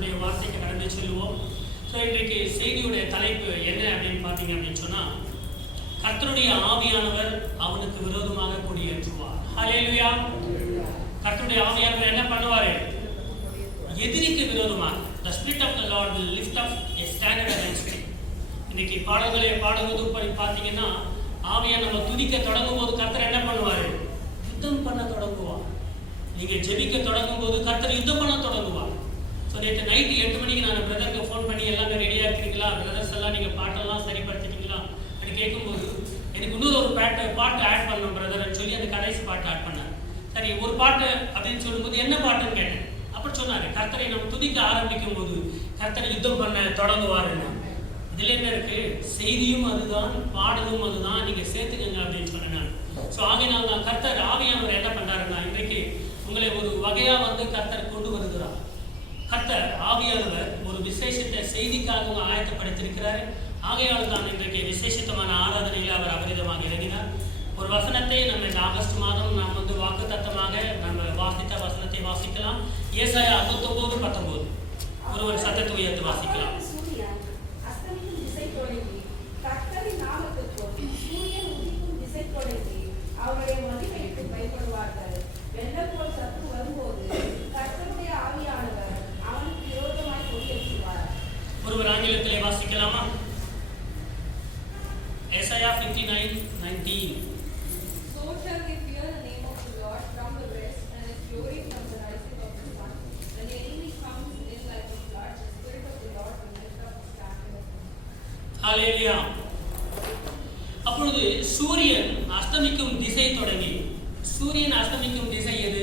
கர்த்தருடைய வார்த்தைக்கு கடந்து செல்வோம். ஸோ இன்றைக்கு செய்தியுடைய தலைப்பு என்ன அப்படின்னு பார்த்தீங்க அப்படின்னு சொன்னால், கர்த்தருடைய ஆவியானவர் அவனுக்கு விரோதமாக கொடியேற்றுவார். ஹல்லேலூயா. கர்த்தருடைய ஆவியானவர் என்ன பண்ணுவார்? எதிரிக்கு விரோதமாக. The Spirit of the Lord will lift up a standard against him. இன்னைக்கு பாடல்களை பாடுவது பார்த்தீங்கன்னா, ஆவியா நம்ம துதிக்க தொடங்கும் போது கர்த்தர் என்ன பண்ணுவார்? யுத்தம் பண்ண தொடங்குவார். நீங்க ஜெபிக்க தொடங்கும் போது கர்த்தர் யுத்தம் பண்ண தொடங்குவார். ஸோ நேற்று நைட்டு 8 மணிக்கு நான் பிரதருக்கு ஃபோன் பண்ணி எல்லாமே ரெடியாக இருக்கிறீங்களா, பிரதர்ஸ் எல்லாம் நீங்கள் பாட்டெல்லாம் சரிப்படுத்திட்டீங்களா அப்படி கேட்கும்போது, எனக்கு இன்னொரு ஒரு பாட்டு ஆட் பண்ணணும் பிரதர்ன்னு சொல்லி அந்த கடைசி பாட்டு ஆட் பண்ணார். சரி, ஒரு பாட்டு அப்படின்னு சொல்லும்போது என்ன பாட்டுன்னு கேட்டேன். அப்படி சொன்னார், கர்த்தரை நம்ம துதிக்க ஆரம்பிக்கும் போது கர்த்தர் யுத்தம் பண்ண தொடங்குவாருன்னு. இதுல என்ன இருக்கு? செய்தியும் அதுதான், பாடலும் அதுதான், நீங்க சேர்த்துக்கங்க அப்படின்னு சொன்னேன். ஸோ ஆகையினால் நான் கர்த்தர் ஆவியானவர் என்ன பண்றாருன்னா, இன்றைக்கு உங்களை ஒரு வகையா வந்து கர்த்தர் கொண்டு வருகிறார். கர்த்தர் ஆவியானவர் ஒரு விசேஷத்தை செய்திக்காக ஆயத்தப்படுத்தியிருக்கிறார். ஆகையால் தான் இன்றைக்கு விசேஷமான ஆராதனையில் அவர் அபரிதமாக இறங்கினார். ஒரு வசனத்தை நம்ம இந்த ஆகஸ்ட் மாதம் நாம் வந்து வாக்குத்தத்தமாக நம்ம வாசித்த வசனத்தை வாசிக்கலாம். ஏசாயா 59:19. ஒருவர் சத்தத்தை உயர்த்து வாசிக்கலாம். அவருடைய மகிமைக்கு பயப்படுவார்கள். வெள்ளம் போல் சத்து வரும்போது கர்த்தருடைய ஆவியானவர் அவனுக்கு விரோதமாய் கொடியேற்றுவார். ஒருவர் ஆங்கிலத்திலே வாசிக்கலாமா? ஏசாயா 59:19. So shall they fear the name of the Lord from the west, and his glory from the rising of the sun. When the enemy comes in like a flood, the Spirit of the Lord will lift up his standard. ஹல்லேலூயா. அப்பொழுது சூரியன் அஸ்தமிக்கும் திசை தொடங்கி, சூரியன் அஸ்தமிக்கும் திசை எது?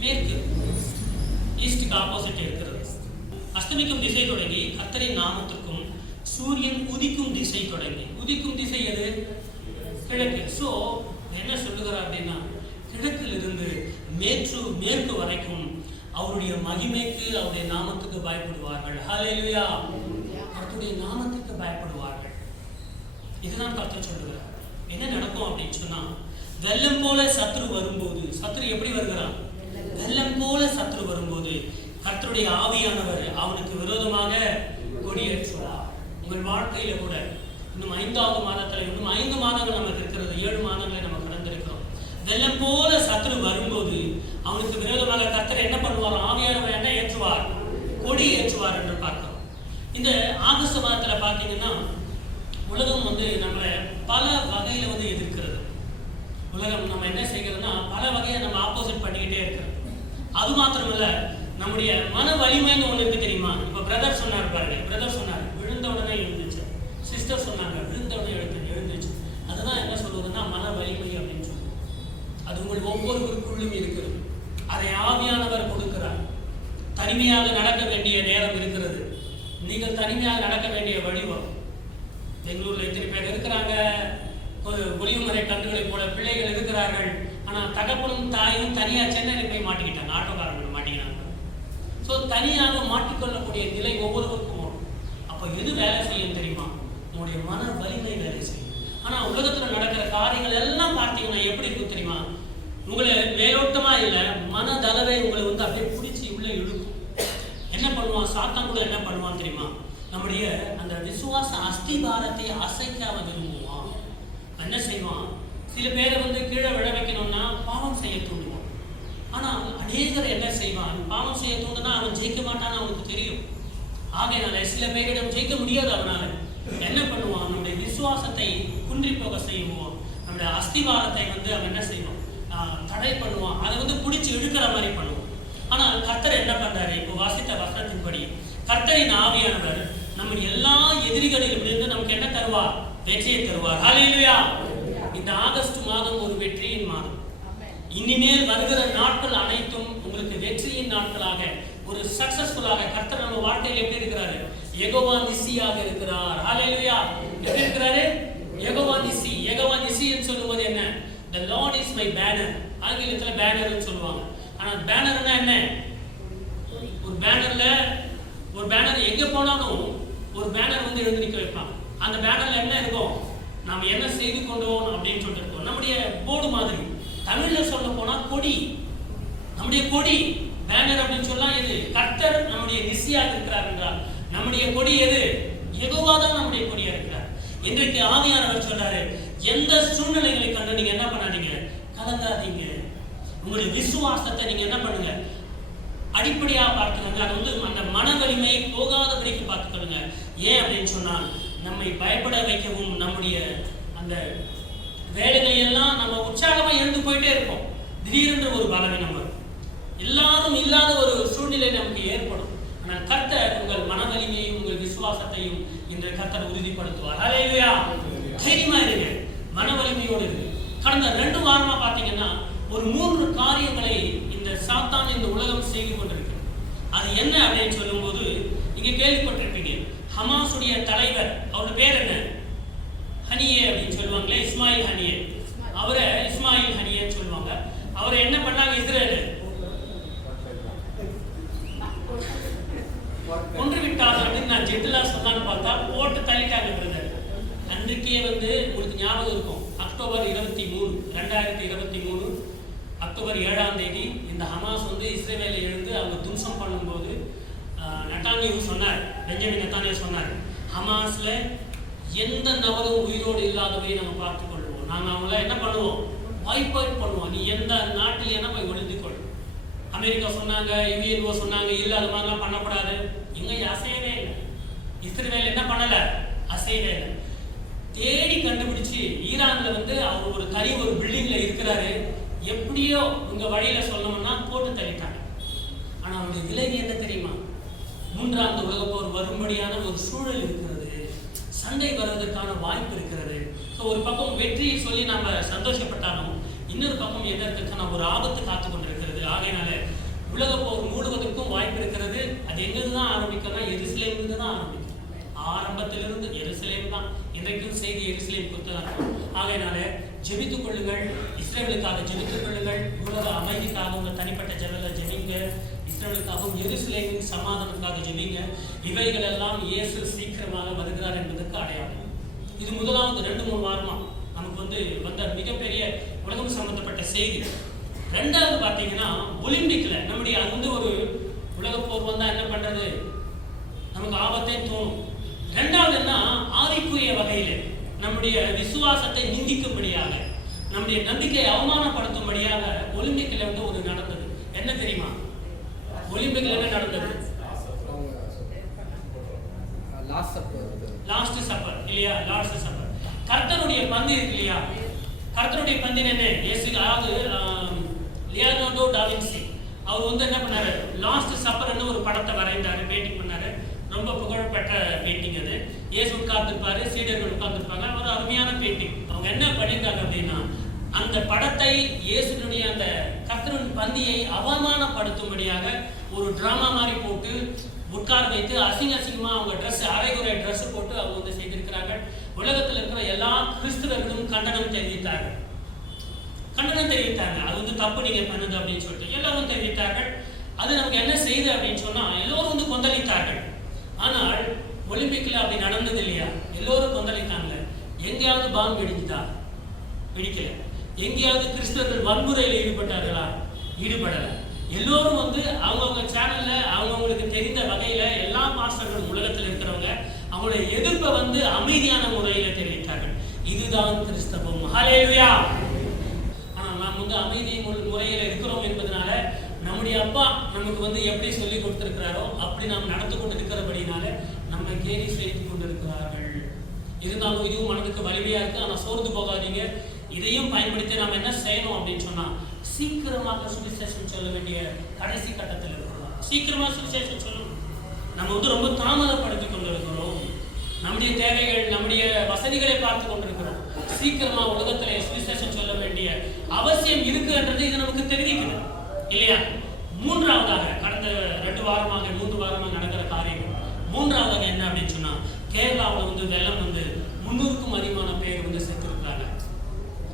மேற்கு, ஈஸ்டுக்கு opposite இருக்கிறது. அஸ்தமிக்கும் திசை தொடங்கி கர்த்தரின் நாமத்திற்கும், சூரியன் உதிக்கும் திசை தொடங்கி, உதிக்கும் திசை எது? கிழக்கு. ஸோ என்ன சொல்லுகிறார் அப்படின்னா, கிழக்கில் இருந்து மேற்கு வரைக்கும் அவருடைய மகிமைக்கு, அவருடைய நாமத்துக்கு பயப்படுவார்கள். ஹல்லேலூயா. அவருடைய நாமத்துக்கு பயப்படுவார்கள். இதுதான் கர்த்தர் சொல்லுகிறார். என்ன நடக்கும் அப்படின்னு சொன்னா, வெள்ளம் போல சத்ரு வரும்போது, சத்ரு எப்படி வருகிறான்? வெள்ளம் போல சத்ரு வரும்போது கர்த்தருடைய ஆவியானவர் அவனுக்கு விரோதமாக கொடியேற்றுவார். உங்கள் வாழ்க்கையில கூட இன்னும் 5வது மாதத்துல, இன்னும் 5 மாதங்கள் நமக்கு இருக்கிறது, 7 மாதங்களை நம்ம கடந்திருக்கிறோம். வெள்ளம் போல சத்ரு வரும்போது அவனுக்கு விரோதமாக கர்த்தர் என்ன பண்ணுவார்? ஆவியானவர் என்ன ஏற்றுவார்? கொடி ஏற்றுவார் என்று பார்க்கிறோம். இந்த ஆகஸ்ட் மாதத்துல பார்த்தீங்கன்னா, உலகம் வந்து நம்மளை பல வகையில் வந்து எதிர்க்கிறது. உலகம் நம்ம என்ன செய்கிறதுனா, பல வகையை நம்ம ஆப்போசிட் பண்ணிக்கிட்டே இருக்கிறது. அது மாத்திரமல்ல, நம்முடைய மன வலிமைன்னு ஒன்று இருக்கு தெரியுமா? இப்போ பிரதர் சொன்னார் பாருங்க, பிரதர் சொன்னார் விழுந்த உடனே எழுந்துச்சு, சிஸ்டர் சொன்னாங்க விழுந்த உடனே எழுந்துச்சு. அதுதான் என்ன சொல்லுவதுன்னா மன வலிமை அப்படின்னு சொல்லுவோம். அது உங்கள் ஒவ்வொருவருக்குள்ளும் இருக்கிறது. அதை ஆவியானவர் கொடுக்கிறார். தனிமையாக நடக்க வேண்டிய நேரம் இருக்கிறது. நீங்கள் தனிமையாக நடக்க வேண்டிய வழி வரும். பெங்களூர்ல எத்தனை பேர் இருக்கிறாங்க, ஒளிவுமறை கன்றுகளை போல பிள்ளைகள் இருக்கிறார்கள். ஆனால் தகப்பனும் தாயும் தனியா சென்னையில் போய் மாட்டிக்கிட்டாங்க, ஆட்டோக்காரர்கள் மாட்டிக்கிறாங்க. ஸோ தனியாக மாட்டிக்கொள்ளக்கூடிய நிலை ஒவ்வொருவருக்கும் வரும். அப்போ எது வேலை செய்யும் தெரியுமா? உங்களுடைய மன வலிமை வேலை செய்யும். ஆனால் உலகத்தில் நடக்கிற காரியங்கள் எல்லாம் பார்த்தீங்கன்னா எப்படி இருக்கும் தெரியுமா? உங்களை மேலோட்டமா இல்லை, மனதளவை உங்களை வந்து அப்படியே பிடிச்சி உள்ள இழுக்கும். என்ன பண்ணுவான் சாத்தான் கூட? என்ன பண்ணுவான் தெரியுமா? நம்முடைய அந்த விசுவாச அஸ்திபாரத்தை அசைக்காம விரும்புவான். என்ன செய்வான்? சில பேரை வந்து கீழே விழ வைக்கணும்னா பாவம் செய்ய தூண்டுவான். ஆனால் அநேகர் என்ன செய்வான்? பாவம் செய்ய தூண்டுனா அவன் ஜெயிக்க மாட்டான்னு அவனுக்கு தெரியும். ஆகையினால சில பேரிடம் ஜெயிக்க முடியாது. அவனால என்ன பண்ணுவான்? நம்முடைய விசுவாசத்தை குன்றி போக செய்வான். நம்முடைய அஸ்திவாரத்தை வந்து அவன் என்ன செய்வான்? தடை பண்ணுவான். அதை வந்து பிடிச்சி இழுக்கிற மாதிரி பண்ணுவான். ஆனால் கர்த்தர் என்ன பண்றாரு? இப்போ வாசித்த வசனத்தின்படி கர்த்தரின் ஆவியானவர் நம்ம எல்லா எதிரிகளிலும் இருந்து நமக்கு என்ன தருவார்? வெற்றியை தருவார். ஹல்லேலூயா. இந்த ஆகஸ்ட் மாதம் ஒரு வெற்றியின் மாதம். இனிமேல் வருகிற நாட்கள் அனைத்தும் உங்களுக்கு வெற்றியின் நாட்களாக, ஒரு சக்சஸ்ஃபுல்லாக கர்த்தர் நம்ம வாழ்க்கையில் எப்படி இருக்கிறாரு? யெகோவா நிசியாக இருக்கிறார். ஹல்லேலூயா. எப்படி இருக்கிறாரு? யெகோவா நிசி. யெகோவா நிசின்னு சொல்லும்போது என்ன? The Lord is my banner. ஆங்கிலத்தில் பேனர்னு சொல்லுவாங்க. ஆனால் பேனர்னா என்ன? ஒரு பேனர் எங்க போனாலும் ஒரு பேனர் வந்து எழுதி நிற்க வைப்பாங்க. அந்த பேனர்ல என்ன இருக்கும்? நாம் என்ன செய்து கொண்டோம் அப்படின்னு சொல்லிட்டு இருக்கோம். நம்முடைய போர்டு மாதிரி. தமிழ்ல சொல்ல போனா கொடி. நம்முடைய கொடி பேனர் அப்படின்னு சொல்லலாம். இது கர்த்தர் நம்முடைய நிசி பிஸியாக இருக்கிறார் என்றால் நம்முடைய கொடி எது? யெகோவா தான் நம்முடைய கொடியா இருக்கிறார். இன்றைக்கு ஆவியானவர் சொல்றாரு, எந்த சூழ்நிலைகளை கண்டு நீங்க என்ன பண்ணாதீங்க, கலங்காதீங்க. உங்களுடைய விசுவாசத்தை நீங்க என்ன பண்ணுங்க, அடிப்படையா பார்த்துக்கோங்க. அது வந்து அந்த மன வலிமை போகாதபடிக்கு பார்த்துக்கொள்ளுங்க. ஏன் அப்படின்னு சொன்னால், நம்மை பயப்பட வைக்கவும் நம்முடைய அந்த வேலைகளை எல்லாம் நம்ம உற்சாகமா எழுந்து போயிட்டே இருப்போம். திடீரென்று ஒரு பலவீனம் வரும், எல்லாரும் இல்லாத ஒரு சூழ்நிலை நமக்கு ஏற்படும். ஆனால் கர்த்தர் உங்கள் மன வலிமையையும் உங்கள் விசுவாசத்தையும் இன்று கர்த்தர் உறுதிப்படுத்துவார். ஹல்லேலூயா. தைரியமா இருங்க, மன வலிமையோடு இருக்கு. கடந்த 2 வாரமா பாத்தீங்கன்னா ஒரு 3 காரியங்களை இந்த சாத்தான் இந்த உலகம் செய்து கொண்டிருக்கு. அது என்ன அப்படின்னு சொல்லும்போது, நீங்க கேள்விப்பட்டிருப்பீங்க, ஹமாஸுடைய தலைவர், அவருடைய பேர் என்ன? ஹனியே அப்படின்னு சொல்லுவாங்களே, இஸ்மாயில் ஹனியே. அவரை இஸ்மாயில் ஹனியேன்னு சொல்லுவாங்க. அவரை என்ன பண்ணாங்க? இஸ்ரேல் கொன்று விட்டார்கள் அப்படின்னு நான் ஜெட்டிலா சொல்லான்னு பார்த்தா போட்டு தள்ளிட்டாங்க பிரதர். அன்றைக்கே வந்து உங்களுக்கு ஞாபகம் இருக்கும், அக்டோபர் 23, 2023 அக்டோபர் 7ஆம் தேதி இந்த ஹமாஸ் வந்து இஸ்ரேலை எழுந்து அவங்க தும்சம் பண்ணும்போது நெட்டானியாஹு சொன்னார், பெஞ்சமின் நெட்டானியாஹு சொன்னார், ஹமாஸ்ல எந்த நபரும் உயிரோடு இல்லாதவை நம்ம பார்த்துக் கொள்வோம், நாங்கள் அவங்கள என்ன பண்ணுவோம், வைப் அவுட் பண்ணுவோம், நீ எந்த நாட்டில் என்ன போய் ஒளிந்து கொள். அமெரிக்கா சொன்னாங்க, யுஎன்ஓ சொன்னாங்க, இல்லை அது மாதிரிலாம் பண்ணக்கூடாது. இங்க அசையவே இல்லை. இஸ்ரேல் என்ன பண்ணல, அசையவே இல்லை. தேடி கண்டுபிடிச்சு ஈரான்ல வந்து அவர் ஒரு தனி ஒரு பில்டிங்ல இருக்கிறாரு, எப்படியோ உங்க வழியில சொல்லணும்னா போட்டு தள்ளிட்டாங்க. ஆனா அவருடைய விளைவு என்ன தெரியுமா? 3ஆம் உலகப் போர் வரும்படியான ஒரு சூழல் இருக்கிறது, சண்டை வருவதற்கான வாய்ப்பு இருக்கிறது. ஸோ ஒரு பக்கம் வெற்றியை சொல்லி நாம சந்தோஷப்பட்டாலும் இன்னொரு பக்கம் எதற்கான ஒரு ஆபத்து காத்து கொண்டிருக்கிறது. ஆகையினால உலக போர் மூடுவதற்கும் வாய்ப்பு இருக்கிறது. அது எங்கிருந்து தான் ஆரம்பிக்கும்னா எருசலேமிலிருந்து தான் ஆரம்பிக்கும். ஆரம்பத்திலிருந்து எருசலேம் தான். இன்றைக்கும் செய்தி எருசலேம் குறித்து தான். ஆகையினால ஜெபித்துக் கொள்ளுங்கள், இஸ்ரேலுக்காக ஜெபித்துக் கொள்ளுங்கள், உலக அமைதிக்காக உங்கள் தனிப்பட்ட ஜெபல ஜெபிங்க, இஸ்ரேலுக்காகவும் எருசலேமின் சமாதானத்துக்காக ஜெபிங்க. இவைகள் எல்லாம் இயேசு சீக்கிரமாக வருகிறார் என்பதற்கு அடையாளம். இது முதலாவது 2-3 வாரமா நமக்கு வந்து வந்த மிகப்பெரிய உலகம் சம்பந்தப்பட்ட செய்தி. 2வது பார்த்தீங்கன்னா ஒலிம்பிக்ல நம்முடைய அது வந்து ஒரு உலக போர் வந்தா என்ன பண்றது, நமக்கு ஆபத்தே தோணும். 2வது என்ன, ஆவிக்குரிய வகையில நம்முடைய விசுவாசத்தை நிந்திக்கும்படியாக, நம்முடைய நம்பிக்கையை அவமானப்படுத்தும்படியாக ஒலிம்பிக்ல வந்து ஒரு நடந்தது. என்ன தெரியுமா ஒலிம்பிக்ல என்ன நடந்தது? லாஸ்ட் சப்பர் இல்லையா? Last supper. கர்த்தருடைய பந்து இருக்கு இல்லையா? கர்த்தருடைய பந்து என்ன? இயேசு, அதாவது லியோனார்டோ டாவின்சி அவர் வந்து என்ன பண்ணாரு, லாஸ்ட் சப்பர்னு ஒரு படத்தை வரைந்தாரு, பெயிண்டிங் பண்ணாரு. ரொம்ப புகழ்பெற்ற பெயிண்டிங் அது. இயேசு உட்கார்ந்துருப்பாரு, சீடர்கள் உட்கார்ந்துருப்பாங்க. ஒரு அருமையான பெயிண்டிங். அவங்க என்ன பண்ணியிருக்காங்க அப்படின்னா, அந்த படத்தை இயேசுனுடைய அந்த கர்த்தருடைய பந்தியை அவமானப்படுத்தும்படியாக ஒரு டிராமா மாதிரி போட்டு உட்கார வைத்து அசிங்கமா அவங்க ட்ரெஸ், அரைகுறை ட்ரெஸ் போட்டு அவங்க வந்து செய்திருக்கிறாங்க. உலகத்தில் இருக்கிற எல்லா கிறிஸ்தவர்களும் கண்டனம் தெரிவித்தார்கள். அது வந்து தப்பு நீங்க பண்ணுது அப்படின்னு சொல்லிட்டு எல்லாரும் தெரிவித்தார்கள். அது நமக்கு என்ன செய்து அப்படின்னு சொன்னா, எல்லோரும் வந்து கொந்தளித்தார்கள். ஆனால் ஒலிம்பிக்ல அப்படி நடந்தது இல்லையா? எல்லோரும் கொந்தளித்தாங்க. எங்கேயாவது பாம்பு வெடிச்சுதா? வெடிக்கல. எங்கேயாவது கிறிஸ்தவர்கள் வன்முறையில் ஈடுபட்டார்களா? ஈடுபடல. எல்லோரும் வந்து அவங்கவுங்க சேனல்ல அவங்கவுங்களுக்கு தெரிந்த வகையில எல்லா பாஸ்டர்களும் உலகத்தில் இருக்கிறவங்க அவங்களுடைய எதிர்ப்பை வந்து அமைதியான முறையில தெரிவித்தார்கள். இதுதான் கிறிஸ்தவம். ஹல்லேலூயா. ஆனா நாம் வந்து அமைதி முறையில இருக்கிறோம் என்பதனால நம்முடைய அப்பா நமக்கு வந்து எப்படி சொல்லி கொடுத்திருக்கிறாரோ அப்படி நாம் நடந்து கொண்டு இருக்கிறபடினால நம்ம கேலி செய்து கொண்டிருக்கிறார்கள். இருந்தாலும் இதுவும் மனதுக்கு வலிமையா இருக்கு. ஆனா சோர்ந்து போகாதீங்க. இதையும் பயன்படுத்தி நாம் என்ன செய்யணும் அப்படின்னு சொன்னா, சீக்கிரமாக சுவிசேஷம் சொல்ல வேண்டிய கடைசி கட்டத்தில் இருக்கிறோம். சீக்கிரமா சுவிசேஷம் சொல்லணும். நம்ம வந்து ரொம்ப தாமதப்படுத்தி கொண்டிருக்கிறோம். நம்முடைய தேவைகள், நம்முடைய வசதிகளை பார்த்து கொண்டிருக்கிறோம். சீக்கிரமா உலகத்திலே சுவிசேஷம் சொல்ல வேண்டிய அவசியம் இருக்குன்றது இது நமக்கு தெரிவிக்குது இல்லையா? 3வதாக கடந்த 2 வாரமாக 3 வாரமாக நடக்கிற காரியங்கள். 3வதாக என்ன அப்படின்னு சொன்னா, கேரளாவில் வந்து வெள்ளம் வந்து 300க்கும் அதிகமான பேர் வந்து செத்துருக்காங்க.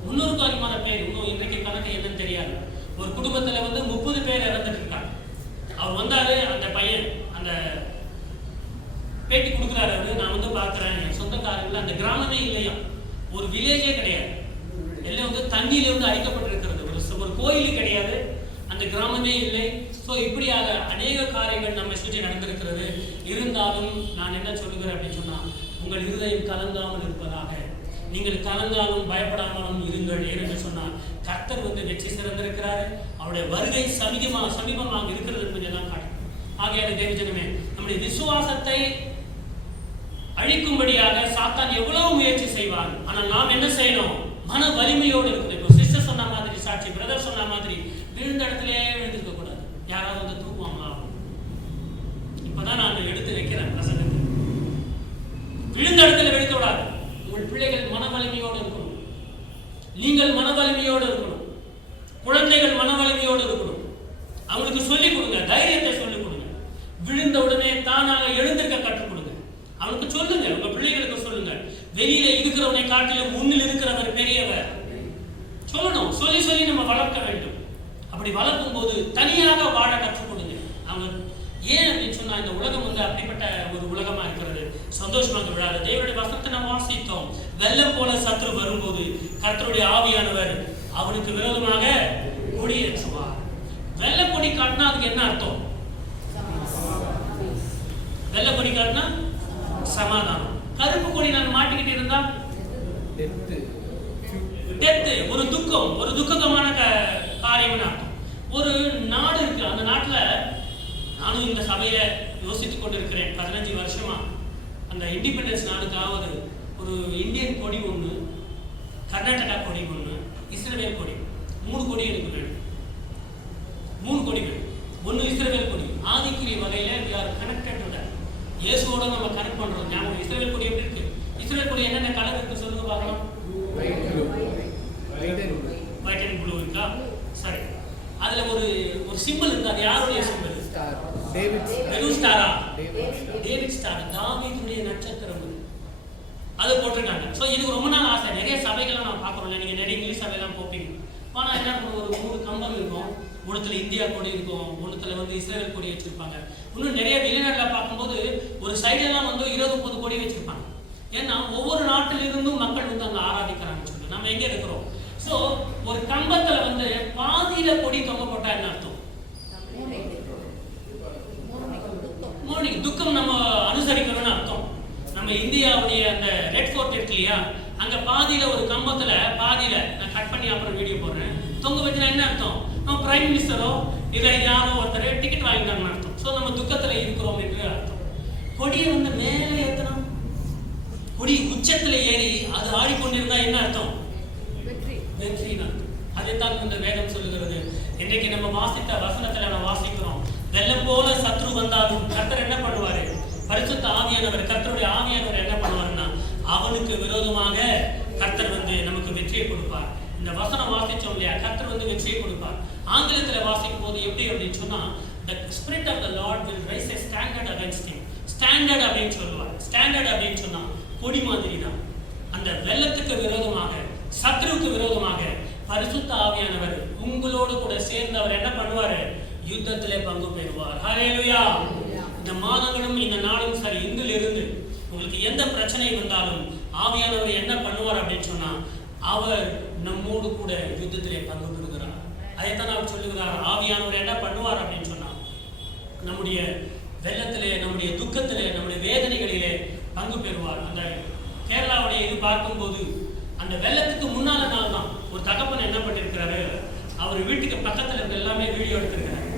300க்கும் அதிகமான பேர். இன்னும் இன்றைக்கு கணக்கு என்னன்னு தெரியாது. ஒரு குடும்பத்துல வந்து 30 பேர் இறந்துட்டு இருக்காங்க. அவர் வந்தாரு, அந்த பையன் அந்த பேட்டி கொடுக்குறாரு. அவரு, நான் வந்து பார்க்குறேன், என் சொந்தக்காரங்கள அந்த கிராமமே இல்லையா, ஒரு வில்லேஜே கிடையாது, எல்லாம் வந்து தண்ணியில வந்து அழிக்கப்பட்டிருக்கிறது. ஒரு கோயிலும் கிடையாது, அந்த கிராமமே இல்லை. ஸோ இப்படியாக அநேக காரியங்கள் நம்மை சுற்றி நடந்திருக்கிறது. இருந்தாலும் நான் என்ன சொல்லுகிறேன் அப்படின்னு சொன்னால், உங்கள் இருதயம் கலங்காமல் இருப்பதாக. நீங்கள் கலங்காலும் பயப்படாமலும் இருங்கள். ஏனென்று சொன்னால் கர்த்தர் வெற்றி சிறந்திருக்கிறாரு. அவருடைய வருகை சமீபமாக இருக்கிறது என்பதெல்லாம் காட்டும். ஆகையால தேவஜனமே, நம்முடைய விசுவாசத்தை அழிக்கும்படியாக சாத்தான் எவ்வளவு முயற்சி செய்வான். ஆனால் நாம் என்ன செய்யணும்? மன வலிமையோடு இருக்கணும். இப்போ சிஸ்டர் சொன்ன மாதிரி, சாட்சி பிரதர் சொன்ன மாதிரி, விழுந்த இடத்திலே விழுந்திருக்க கூடாது. யாராவது தூக்குவாங்களா? இப்பதான் நான் எடுத்து வைக்கிறேன் பிரசங்கத்தை. விழுந்த இடத்துல விழுக்க கூடாது. உங்கள் பிள்ளைகள் மன வலிமையோடு இருக்கணும். நீங்கள் மன வலிமையோடு இருக்கணும். குழந்தைகள் மன வலிமையோடு இருக்கணும். அவங்களுக்கு சொல்லிக் கொடுங்க, தைரியத்தை சொல்லிக் கொடுங்க. விழுந்த உடனே தானாக எழுந்திருக்க கற்றுக் கொடுங்க. அவனுக்கு சொல்லுங்க, உங்க பிள்ளைகளுக்கு சொல்லுங்க, வெளியில இருக்கிறவனை காட்டிலும் முன்னில் இருக்கிறவர் பெரியவர். சொல்லணும். சொல்லி சொல்லி நம்ம வளர்க்க வேண்டும். அப்படி வளர்க்கும் போது தனியாக வாழ கற்றுக் கொடுங்க. அவங்க ஏன் அப்படின்னு சொன்னா, இந்த உலகம் அப்படிப்பட்ட ஒரு உலகமா இருக்கிறது. சந்தோஷமாக விழாது. தேவனுடைய வசனத்தை நாம் வாசித்தோம். வெள்ளம் போல சத்துரு வரும்போது கர்த்தருடைய ஆவியானவர் அவனுக்கு விரோதமாக கொடியேற்றுவார். வெள்ளை கொடி காட்டினா அதுக்கு என்ன அர்த்தம்? வெள்ளை கொடி காட்டினா சமாதானம். கருப்பு கொடி நான் மாட்டிக்கிட்டு இருந்தா டெத்து, ஒரு துக்கம், ஒரு துக்ககமான காரியம் அர்த்தம். ஒரு நாடு இருக்கு, அந்த நாட்டுல நானும் இந்த சபையில யோசித்துக் கொண்டிருக்கிறேன் 15 வருஷமா. அந்த இண்டிபெண்டன்ஸ் நாடுக்காவது ஒரு இந்தியன் கொடி ஒண்ணு, கர்நாடகா கொடி ஒண்ணு, இஸ்ரேல் கொடி, 3 கொடி எனக்கு வேணும். 3 கொடிகள். ஒன்னு இஸ்ரேல் கொடி. ஆதிக்குரிய வகையில we are connected to that. இயேசுவோட நம்ம கனெக்ட் பண்றோம். ஞாபகம் இஸ்ரேல் கொடி எப்படி இருக்கு? இஸ்ரேல் கொடி என்னென்ன கலர் இருக்கு சொல்லுங்க பார்க்கலாம். ஒயிட் அண்ட் ப்ளூ இருக்கா? சரி. அதுல ஒரு சிம்பிள் இருக்கு. அது யாருடைய சிம்பிள்? டேவிட் ஸ்டாரா? டேவிட் ஸ்டார், தாவீதுடைய நட்சத்திரம். அது போட்டிருக்காங்க. ஸோ இது ரொம்ப நாள் ஆசை. நிறைய சபைகள்லாம் நான் பார்க்குறோம். நீங்க நிறைய இங்கிலீஷ் சபையெல்லாம் போப்பீங்க. ஆனால் என்ன பண்ணுவோம், ஒரு 3 கம்பம் இருக்கும். ஒன்றுத்துல இந்தியா கொடி இருக்கும், ஒன்றுத்துல இஸ்ரேல் கொடி வச்சிருப்பாங்க. இன்னும் நிறைய வெளிநாட்டில் பார்க்கும்போது ஒரு சைடெல்லாம் 20-30 கொடி வச்சிருப்பாங்க. ஏன்னா ஒவ்வொரு நாட்டிலிருந்தும் மக்கள் அங்கே ஆராதிக்கிறாங்கன்னு சொல்லிட்டு நம்ம எங்கே இருக்கிறோம். ஸோ ஒரு கம்பத்துல பாதியில கொடி தொங்க போட்டா என்ன அர்த்தம்? மோர்னிங் துக்கம் நம்ம அனுசரிக்கணும்னு அர்த்தம். நம்ம இந்தியாவுடைய அந்த ரெட் ஃபோர்ட் இருக்கு இல்லையா, அங்க பாதியில ஒரு கம்பத்துல பாதியில நான் கட் பண்ணி அப்புறம் வீடியோ போடுறேன், தொங்க வச்சுனா என்ன அர்த்தம்? நம்ம பிரைம் மினிஸ்டரோ இல்லை யாரோ ஒருத்தர் டிக்கெட் வாங்கிட்டாங்கன்னு அர்த்தம். ஸோ நம்ம துக்கத்துல இருக்கிறோம் என்று அர்த்தம். கொடியை மேலே ஏற்றணும். கொடி உச்சத்துல ஏறி அது ஆடிக்கொண்டிருந்தா என்ன அர்த்தம்? வெற்றின்னு அர்த்தம். அதைத்தான் வேதம் சொல்லுகிறது. இன்றைக்கு நம்ம வாசித்த வசனத்துல நம்ம வாசிக்கிறோம், வெள்ளம் போல சத்ரு வந்தாலும் கர்த்தர் என்ன பண்ணுவாரு? பரிசுத்த ஆவியானவர், கர்த்தருடைய ஆவியானவர் என்ன பண்ணுவாருன்னா அவனுக்கு விரோதமாக கர்த்தர் நமக்கு வெற்றியை கொடுப்பார். இந்த வசனம் வாசிச்சோம் இல்லையா, கர்த்தர் வெற்றியை கொடுப்பார். ஆங்கிலத்துல வாசிக்கும் போது எப்படி அப்படின்னு சொன்னா, the spirit of the Lord will raise a standard against him. Standard அப்படின்னு சொல்லுவார். ஸ்டாண்டர்ட் அப்படின்னு சொன்னா கொடி மாதிரி தான். அந்த வெள்ளத்துக்கு விரோதமாக, சத்ருவுக்கு விரோதமாக பரிசுத்த ஆவியானவர் உங்களோடு கூட சேர்ந்து அவர் என்ன பண்ணுவாரு? யுத்தத்திலே பங்கு பெறுவார். ஹல்லேலூயா. இந்த மாதங்களும் இந்த நாளும் சரி, இங்கிலிருந்து உங்களுக்கு எந்த பிரச்சனை வந்தாலும் ஆவியானவர் என்ன பண்ணுவார் அப்படின்னு சொன்னா, அவர் நம்மோடு கூட யுத்தத்திலே பங்கு பெறுகிறார். அதைத்தான் அவர் சொல்லுகிறார். ஆவியானவர் என்ன பண்ணுவார் அப்படின்னு சொன்னா, நம்முடைய வெள்ளத்திலே, நம்முடைய துக்கத்திலே, நம்முடைய வேதனைகளிலே பங்கு பெறுவார். அந்த கேரளாவுடைய இது பார்க்கும்போது அந்த வெள்ளத்துக்கு முன்னால நாள் தான் ஒரு தகப்பன் என்ன பண்ணிருக்கிறாரு, அவர் வீட்டுக்கு பக்கத்துல இருக்க எல்லாமே வீடியோ எடுத்திருக்கிறாரு.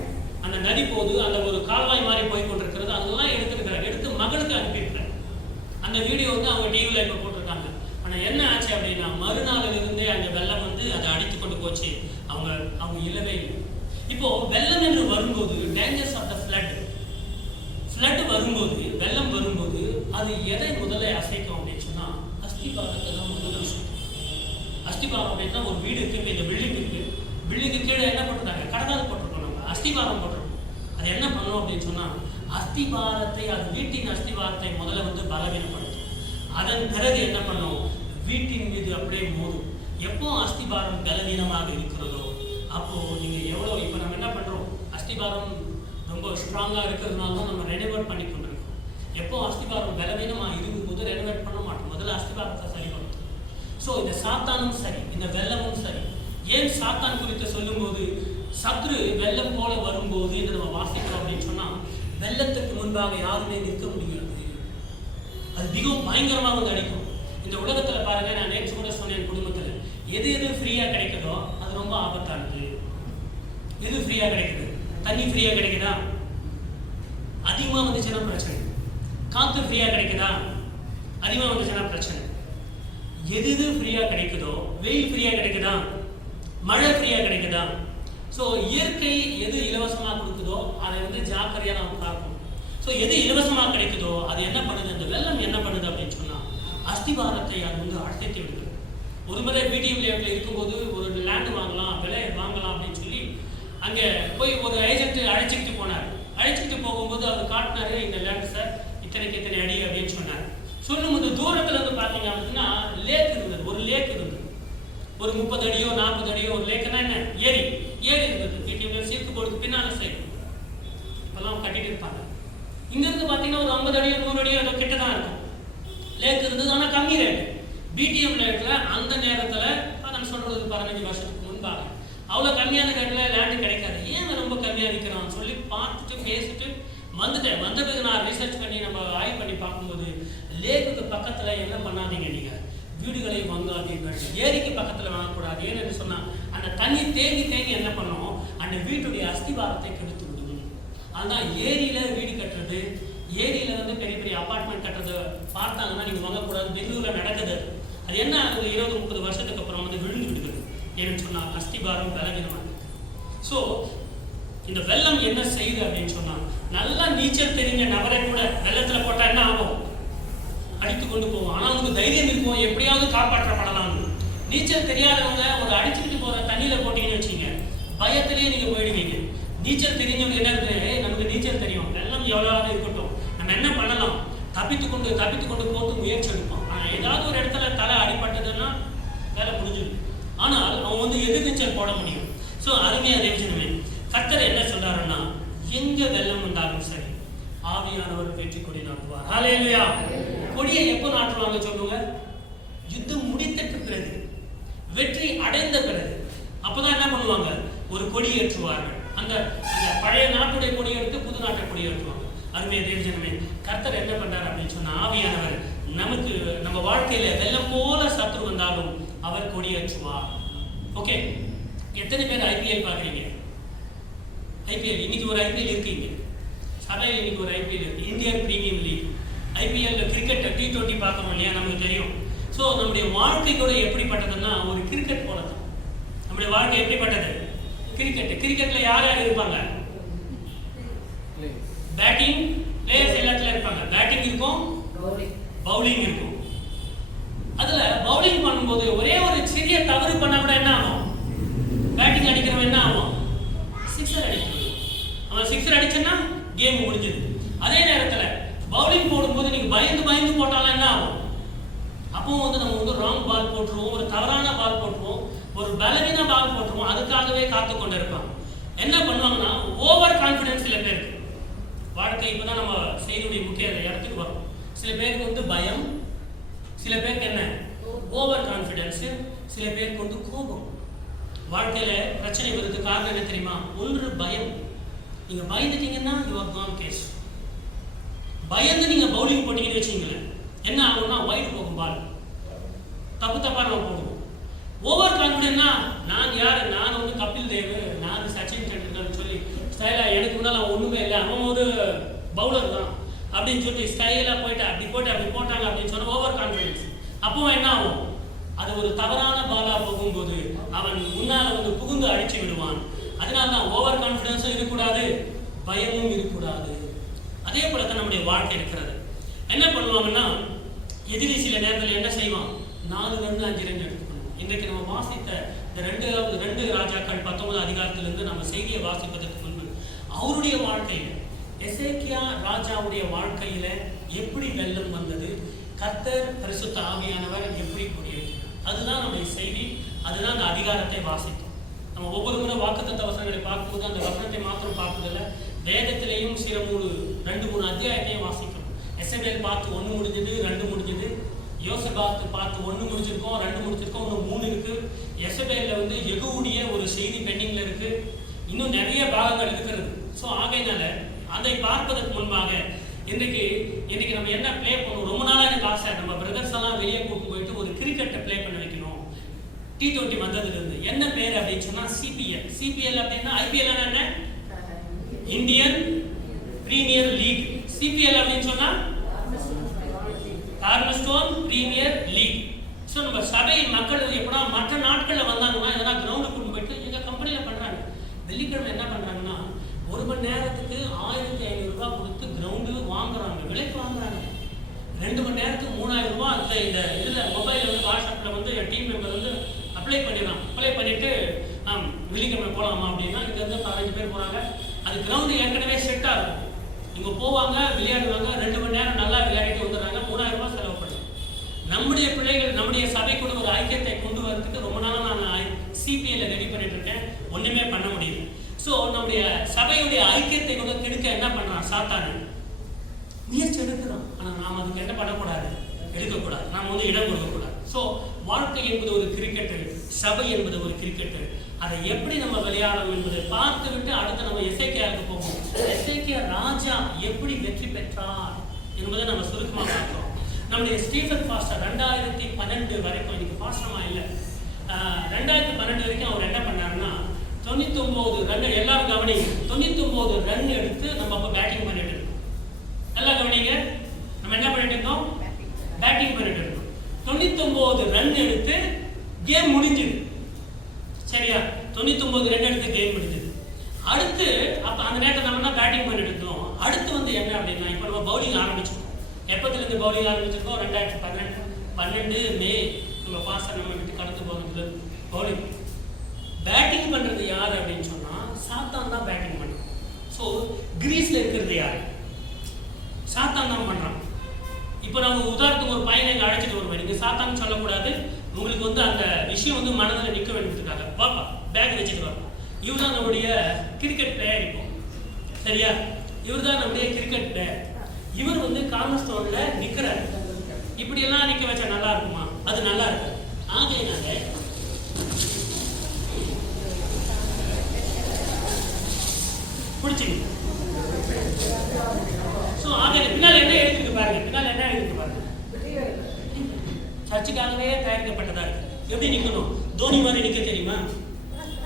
அந்த நதி போது அந்த ஒரு கால்வாய் மாதிரி போய் கொண்டிருக்கிறது, அதெல்லாம் எடுத்திருக்கிறாரு. எடுத்து மகளுக்கு அனுப்பியிருக்கிறார். அந்த வீடியோ அவங்க டிவியில இப்ப போட்டிருக்காங்க. ஆனா என்ன ஆச்சு அப்படின்னா, மறுநாளில் இருந்தே அந்த வெள்ளம் அதை அடித்து கொண்டு போச்சு. அவங்க இல்லவே இல்லை. இப்போ வெள்ளம் என்று வரும்போது டேஞ்சர்ஸ் ஆஃப் த ஃப்ளட் வரும்போது, வெள்ளம் வரும்போது அது எதை முதல்ல அசைக்கும் அப்படின்னு சொன்னா, அஸ்திபாரத்தை தான் முதல்ல அசைக்கும். அஸ்திபாரம் அப்படின்னா ஒரு வீடு இருக்கு, இந்த பில்டிங் இருக்கு, பில்டிங்கு கீழே என்ன போட்டுருக்காங்க? கடகால் போட்டிருக்கோம், நம்ம அஸ்திபாரம் போட்டிருக்கோம். அது என்ன பண்ணும் அப்படின்னு சொன்னா, அஸ்திபாரத்தை, அது வீட்டின் அஸ்திபாரத்தை முதல்ல பலவீனப்படுத்தும். அதன் பிறகு என்ன பண்ணும்? வீட்டின் மீது அப்படியே மோதும். எப்போ அஸ்திபாரம் பலவீனமாக இருக்கிறதோ அப்போ நீங்க எவ்வளவு, இப்போ நம்ம என்ன பண்றோம், அஸ்திபாரம் ரொம்ப ஸ்ட்ராங்கா இருக்கிறதுனால தான் நம்ம ரெனோவேட் பண்ணி கொண்டிருக்கோம். எப்போ அஸ்திபாரம் பலவீனமா இருக்கும்போது ரெனோவேட் பண்ண மாட்டோம், முதல்ல அஸ்திபாரத்தை சரி பண்ணும். ஸோ இந்த சாத்தானும் சரி, இந்த வெள்ளமும் சரி. ஏன் சாத்தான் குறித்து சொல்லும்போது சத்ரு வெள்ளம் போல வரும்போது என்று நம்ம வாசிக்கிறோம் அப்படின்னு சொன்னா, வெள்ளத்துக்கு முன்பாக யாருமே நிற்க முடியாது. அது மிகவும் பயங்கரமாக வந்து அடிக்கும். இந்த உலகத்துல பாருங்க, நான் நேற்று கூட சொன்னேன், குடும்பத்துல எது எது ஃப்ரீயா கிடைக்குதோ அது ரொம்ப ஆபத்தானது. எது ஃப்ரீயா கிடைக்குது? தண்ணி ஃப்ரீயா கிடைக்குதா? அதிகமா வந்துச்சுன்னா பிரச்சனை. காத்து ஃப்ரீயா கிடைக்குதா? அதிகமா வந்துச்சுன்னா பிரச்சனை. எது எது ஃப்ரீயா கிடைக்குதோ, வெயில் ஃப்ரீயா கிடைக்குதா? மழை ஃப்ரீயா கிடைக்குதா? ஸோ இயற்கை எது இலவசமாக கொடுக்குதோ அதை வந்து ஜாக்கிரதையா நம்ம பார்க்கணும். ஸோ எது இலவசமாக கிடைக்குதோ அது என்ன பண்ணுது, அந்த வெள்ளம் என்ன பண்ணுது அப்படின்னு சொன்னா, அஸ்திபாரத்தை அது வந்து அழைத்து விடுது. ஒரு முறை பிடிஎம் லேஅவுட்ல இருக்கும்போது ஒரு லேண்ட் வாங்கலாம், விலை வாங்கலாம் அப்படின்னு சொல்லி அங்கே போய் ஒரு ஏஜென்ட் அழைச்சிக்கிட்டு போனார். அழைச்சிக்கிட்டு போகும்போது அவர் காட்டினாரு, இந்த லேண்ட் சார் இத்தனைக்கு இத்தனை அடி அப்படின்னு சொன்னார். சொல்லும்போது தூரத்துல இருந்து பார்த்தீங்க அப்படின்னா லேக் இருந்தது, ஒரு லேக் இருந்தது. ஒரு 30 அடியோ 40 அடியோ ஒரு லேக்குன்னா என்ன, ஏரி இருந்தது. பிடிஎம் சீர்க்கு போர்டுக்கு பின்னால சைடு இப்பெல்லாம் கட்டிட்டு இருப்பாங்க. இங்கிருந்து பார்த்தீங்கன்னா ஒரு 50 அடியோ 100 அடியோ ஏதோ கிட்ட தான் இருக்கும் லேக் இருந்தது. ஆனால் கம்மி ரேட்டு. பிடிஎம் லேட்ல அந்த நேரத்தில் நான் சொல்றது 15 வருஷத்துக்கு முன்பாக அவ்வளோ கம்மியான ரேட்டில் லேண்டு கிடைக்காது. ஏன் ரொம்ப கம்மியாக விற்கிறான்னு சொல்லி பார்த்துட்டு பேசிட்டு வந்துட்டேன். வந்த பிறகு நான் ரிசர்ச் பண்ணி நம்ம ஆய்வு பண்ணி பார்க்கும்போது, லேக்குக்கு பக்கத்தில் என்ன பண்ணாதீங்க, நீங்கள் வீடுகளை வாங்காதீர்கள். ஏரிக்கு பக்கத்தில் வாங்கக்கூடாது. ஏன்னு சொன்னால் அந்த தண்ணி தேங்கி என்ன பண்ணும், அந்த வீட்டுடைய அஸ்திவாரத்தை கெடுத்து விடும். ஆனால் ஏரியில் வீடு கட்டுறது, ஏரியில் வந்து பெரிய பெரிய அப்பார்ட்மெண்ட் கட்டுறது பார்த்தாங்கன்னா நீங்கள் வாங்கக்கூடாது. பெங்களூரில் நடக்குது. அது என்ன ஆகுது, 20-30 வருஷத்துக்கு அப்புறம் வந்து விழுந்து விடுகிறது. ஏன்னு சொன்னால் அஸ்திபாரம் பலவீனமாக. ஸோ இந்த வெள்ளம் என்ன செய்யுது அப்படின்னு சொன்னால், நல்லா நீச்சல் தெரிஞ்ச நபரை கூட வெள்ளத்தில் போட்டால் என்ன ஆகும், அடித்து கொண்டு போவோம். ஆனால் அவனுக்கு தைரியம் இருக்கும், எப்படியாவது காப்பாற்றப்படலாம். நீச்சல் தெரியாதவங்க ஒரு அடிச்சுக்கிட்டு போகிற தண்ணியில் போட்டீங்கன்னு வச்சுங்க, பயத்திலேயே நீங்கள் போயிடுவீங்க. நீச்சல் தெரிஞ்சவங்க என்ன இருக்குது, நமக்கு நீச்சல் தெரியும், வெள்ளம் எவ்வளோவாவது இருக்கட்டும், நம்ம என்ன பண்ணலாம், தப்பித்து கொண்டு போட்டு முயற்சி எடுப்போம். ஆனால் ஏதாவது ஒரு இடத்துல தலை அடிபட்டதுன்னா வேலை முடிஞ்சிடும். ஆனால் அவன் வந்து எதிர்நீச்சல் போட முடியும். ஸோ அருமையாக தேவஜனமே, கர்த்தர் என்ன சொல்றாருன்னா, எங்க வெள்ளம் வந்தாலும் சரி ஆவியானவர் வெற்றி கொடி நாட்டுவார். ஹல்லேலூயா. கொடியை எப்போ நாட்டுவாங்க சொல்லுங்க, யுத்தம் முடித்தற்கு பிறகு, வெற்றி அடைந்த பிறகு. அப்பதான் என்ன பண்ணுவாங்க, ஒரு கொடி ஏற்றுவார்கள். அந்த பழைய நாட்டுடைய கொடி எடுத்து புது நாட்டை கொடி ஏற்றுவாங்க. அருமையா தேவஜனமே, கர்த்தர் என்ன பண்றாரு அப்படின்னு சொன்னா, ஆவியானவர் நமக்கு நம்ம வாழ்க்கையில வெள்ளம் போல சத்துரு வந்தாலும் அவர் கொடியேற்றுவார். ஓகே, எத்தனை பேர் ஐபிஎல் பார்க்குறீங்க? ஐபிஎல் இன்னைக்கு ஒரு ஐபிஎல் இருக்கீங்க சபையில், இன்னைக்கு ஒரு ஐபிஎல் இருக்கு, Indian premium league. IPL cricket T20 பார்க்கணும் இல்லையா, நமக்கு தெரியும். ஸோ நம்முடைய வாழ்க்கை கூட எப்படிப்பட்டதுன்னா ஒரு கிரிக்கெட் போல தான். நம்முடைய வாழ்க்கை எப்படிப்பட்டது, கிரிக்கெட்ல யார் யார் இருப்பாங்க, பேட்டிங் பிளேயர்ஸ் எல்லாத்துல இருப்பாங்க. பேட்டிங் இருக்கும், பவுலிங் இருக்கும். அதுல பவுலிங் பண்ணும்போது ஒரே ஒரு சிறிய தவறு பண்ண கூட என்ன ஆகும், பேட்டிங் அடிக்கிறவன் என்ன ஆகும், சிக்ஸர் அடிக்கணும். அவன் சிக்ஸர் அடிச்சனா கேம் முடிஞ்சது. அதே நேரத்துல பவுலிங் போடும்போது நீங்க பயந்து போட்டாலும் என்ன ஆகும், அப்போ வந்து நம்ம வந்து ராங் பால் போட்டுருவோம், ஒரு தவறான பால் போட்டுருவோம், ஒரு பலவீன பால் போட்டுருவோம். அதுக்காகவே காத்து கொண்டு இருப்பாங்க. என்ன பண்ணுவாங்கன்னா, ஓவர் கான்ஃபிடன்ஸ் சில பேருக்கு வாழ்க்கை. இப்பதான் நம்ம செய்தியுடைய முக்கிய இடத்துக்கு வரும். சில பேருக்கு வந்து பயம், சில பேருக்கு என்ன ஓவர் கான்ஃபிடன்ஸ், சில பேருக்கு வந்து கோபம். வாழ்க்கையில பிரச்சனை வருது காரணம் என்ன தெரியுமா, ஒன்று பயம். நீங்க பயந்துட்டீங்கன்னா யூ ஆர் கான் கேஸ். பயந்து நீங்க பவுலிங் போட்டீங்கன்னு வச்சீங்களேன், என்ன ஆகும்னா வைடு போகும் பால், தப்பா நம்ம போடுவோம். ஓவர் கான்ஃபிடென்ட்னா நான் யாரு, நான் வந்து கபில் தேவ், நான் சச்சின் டெண்டுல்கர் சொல்லி ஸ்டைலா, எனக்கு முன்னால் அவன் ஒண்ணுமே இல்லை, அவன் ஒரு பவுலர் தான் அப்படின்னு சொல்லி ஸ்டைலா போயிட்டு அப்படி போட்டாங்க அப்படின்னு சொன்ன ஓவர் கான்ஃபிடன்ஸ். அப்போ என்ன ஆகும், அது ஒரு தவறான பாலா போகும்போது அவன் முன்னால வந்து புகுந்து அடிச்சு விடுவான். அதனால்தான் ஓவர் கான்ஃபிடன்ஸும் இருக்கக்கூடாது, பயமும் இருக்கக்கூடாது. அதே போல தான் நம்முடைய வாழ்க்கை இருக்கிறது. என்ன பண்ணுவாங்கன்னா, எதிரி சில நேரத்தில் என்ன செய்வான், 4 ரன் 5 ரன் எடுத்துக்கணும். இன்றைக்கு நம்ம வாசித்த இந்த 2 ராஜாக்கள் 19 அதிகாரத்திலிருந்து நம்ம செய்தியை வாசிப்பதற்கு முன்பு அவருடைய வாழ்க்கையில், எசேக்கியா ராஜாவுடைய வாழ்க்கையில எப்படி வெள்ளம் வந்தது, கர்த்தர் பரிசுத்த ஆவியானவர் எப்படி கொடியேற்றினார், அதுதான் நம்முடைய செய்தி. அதுதான் அந்த அதிகாரத்தை வாசித்தோம். நம்ம ஒவ்வொரு முறை வாக்குத்தத்த வசனங்களை பார்க்கும்போது அந்த வசனத்தை மாத்திரம் பார்ப்பதில்லை, வேதத்திலேயும் சில 2-3 அத்தியாயத்தையும் வாசிக்கணும். எசபேல் பார்த்து 1 முடிஞ்சது, 2 முடிஞ்சது. யோசபாத்து பார்த்து 1 முடிச்சிருக்கோம், 2 முடிச்சிருக்கோம், இன்னும் 3 இருக்கு. எசபேல்ல வந்து யெகூவுடைய ஒரு செய்தி பெண்டிங்ல இருக்கு. இன்னும் நிறைய பாகங்கள் இருக்கிறது. ஸோ ஆகையினால அதை பார்ப்பதற்கு முன்பாக இன்னைக்கு நம்ம என்ன ப்ளே பண்ணுவோம், ரொம்ப நாளாக எனக்கு ஆசை, நம்ம பிரதர்ஸ் எல்லாம் வெளியே கூப்பிட்டு போயிட்டு ஒரு கிரிக்கெட்டை ப்ளே பண்ண வைக்கணும். T20 வந்ததுலேருந்து என்ன பேர் அப்படின்னு சொன்னால் சிபிஎல் அப்படின்னா ஐபிஎல் என்ன, இந்தியன் பிரீமியர் லீக். சிபிஎல் அப்படின்னு சொன்னா கார்னர்ஸ்டோன் பிரீமியர் லீக். ஸோ நம்ம சபையின் மக்கள் எப்படா மற்ற நாட்களில் வந்தாங்கன்னா எதனா கிரவுண்டு கூட்டு போயிட்டு எங்கள் கம்பெனியில் பண்ணுறாங்க. வெள்ளிக்கிழமை என்ன பண்ணுறாங்கன்னா 1 மணி நேரத்துக்கு 1500 ரூபாய் கொடுத்து கிரவுண்டு வாங்குறாங்க, விலைக்கு வாங்குறாங்க. 2 மணி நேரத்துக்கு 3000 ரூபாய் அந்த இந்த இதில் மொபைலில் வந்து வாட்ஸ்அப்பில் வந்து என் டீம் மெம்பர் வந்து அப்ளை பண்ணிடுறான். அப்ளை பண்ணிவிட்டு வெள்ளிக்கிழமை போகலாமா அப்படின்னா இங்கேருந்து 15 பேர் போகிறாங்க. அது கிரவுண்டு ஏற்கனவே செட்டாக இருக்கும். இங்கே போவாங்க, விளையாடுவாங்க, 2 மணி நேரம் நல்லா விளையாடிட்டு வந்துடுறாங்க, 3000 ரூபாய் செலவு பண்ணுறாங்க. நம்முடைய பிள்ளைகள் நம்முடைய சபைக்குள்ள ஒரு ஐக்கியத்தை கொண்டு வரதுக்கு ரொம்ப நாளாக நான் சிபிஎல்ல ரெடி பண்ணிட்டு இருக்கேன், ஒன்றுமே பண்ண முடியல. ஸோ நம்முடைய சபையுடைய ஐக்கியத்தை கூட கெடுக்க என்ன பண்ணுறான் சாத்தானு, முயற்சி எடுக்கிறான். ஆனால் நாம் அதுக்கு என்ன பண்ணக்கூடாது, எடுக்கக்கூடாது, நாம் வந்து இடம் கொடுக்கக்கூடாது. ஸோ வாழ்க்கை என்பது ஒரு கிரிக்கெட்டு, சபை என்பது ஒரு கிரிக்கெட்டு. அதை எப்படி நம்ம விளையாடணும் என்பதை பார்த்து விட்டு அடுத்து நம்ம எசேக்கியாவுக்கு போவோம். எசேக்கியா ராஜா எப்படி வெற்றி பெற்றார் என்பதை நம்ம சுருக்கமாக பார்க்கிறோம். நம்முடைய ஸ்டீஃபன் பாஸ்டர் 2012 வரைக்கும், இன்னைக்கு பாஸ்டமா இல்லை, 2012 வரைக்கும் அவர் என்ன பண்ணாருன்னா 99 ரன், எல்லாரும் கவனிங்க, 99 ரன் எடுத்து நம்ம அப்போ பேட்டிங் பண்ணிட்டு இருக்கோம். நல்லா கவனிங்க, நம்ம என்ன பண்ணிட்டு இருக்கோம், பேட்டிங் பண்ணிட்டு இருக்கோம். 99 ரன் எடுத்து கேம் முடிஞ்சுது. சரியா, 99 ரன் எடுத்து கேம் முடிஞ்சது. அடுத்து அப்போ அந்த நேரத்தில் நம்ம என்ன பேட்டிங் பண்ணிட்டு இருந்தோம். அடுத்து வந்து என்ன அப்படின்னா இப்போ நம்ம பவுலிங் ஆரம்பிச்சிருக்கோம். எப்போதுலேருந்து பவுலிங் ஆரம்பிச்சிருக்கோம், 2012 மே நம்ம பாஸ்டர் நம்ம விட்டு கடந்து போகிறதுல பவுலிங். பேட்டிங் பண்ணுறது யார் அப்படின்னு சொன்னால் சாத்தான் தான் பேட்டிங் பண்ணுறோம். ஸோ கிரீஸில் இருக்கிறது யார், சாத்தான் தான் பண்ணுறான். இப்போ நம்ம உதாரணத்துக்கு ஒரு பையனை இங்கே அழைச்சிட்டு வருவேன், நீங்கள் சாத்தான்னு சொல்லக்கூடாது, உங்களுக்கு வந்து அந்த விஷயம் வந்து மனதில் நிற்க வேண்டியதுக்காக வாப்பா பேக் வச்சுட்டு வாப்பா. இவர் தான் நம்முடைய கிரிக்கெட் பிளேயர். இப்போ சரியா, இவர் தான் நம்முடைய கிரிக்கெட் பிளேயர். இவர் வந்து கார்னர்ஸ்டோனில் நிற்கிறார். இப்படியெல்லாம் நிற்க வச்சா நல்லா இருக்குமா, அது நல்லா இருக்கு. ஆகையினால பிடிச்சிங்க. ஸோ ஆக பின்னால் என்ன எழுதிருக்கு பாருங்க, பின்னால் என்ன எழுதிருக்கு பாருங்க, சர்ச்சுக்காகவே தயாரிக்கப்பட்டதா இருக்கு. எப்படி நிற்கணும், தோனி மாதிரி நிற்க தெரியுமா,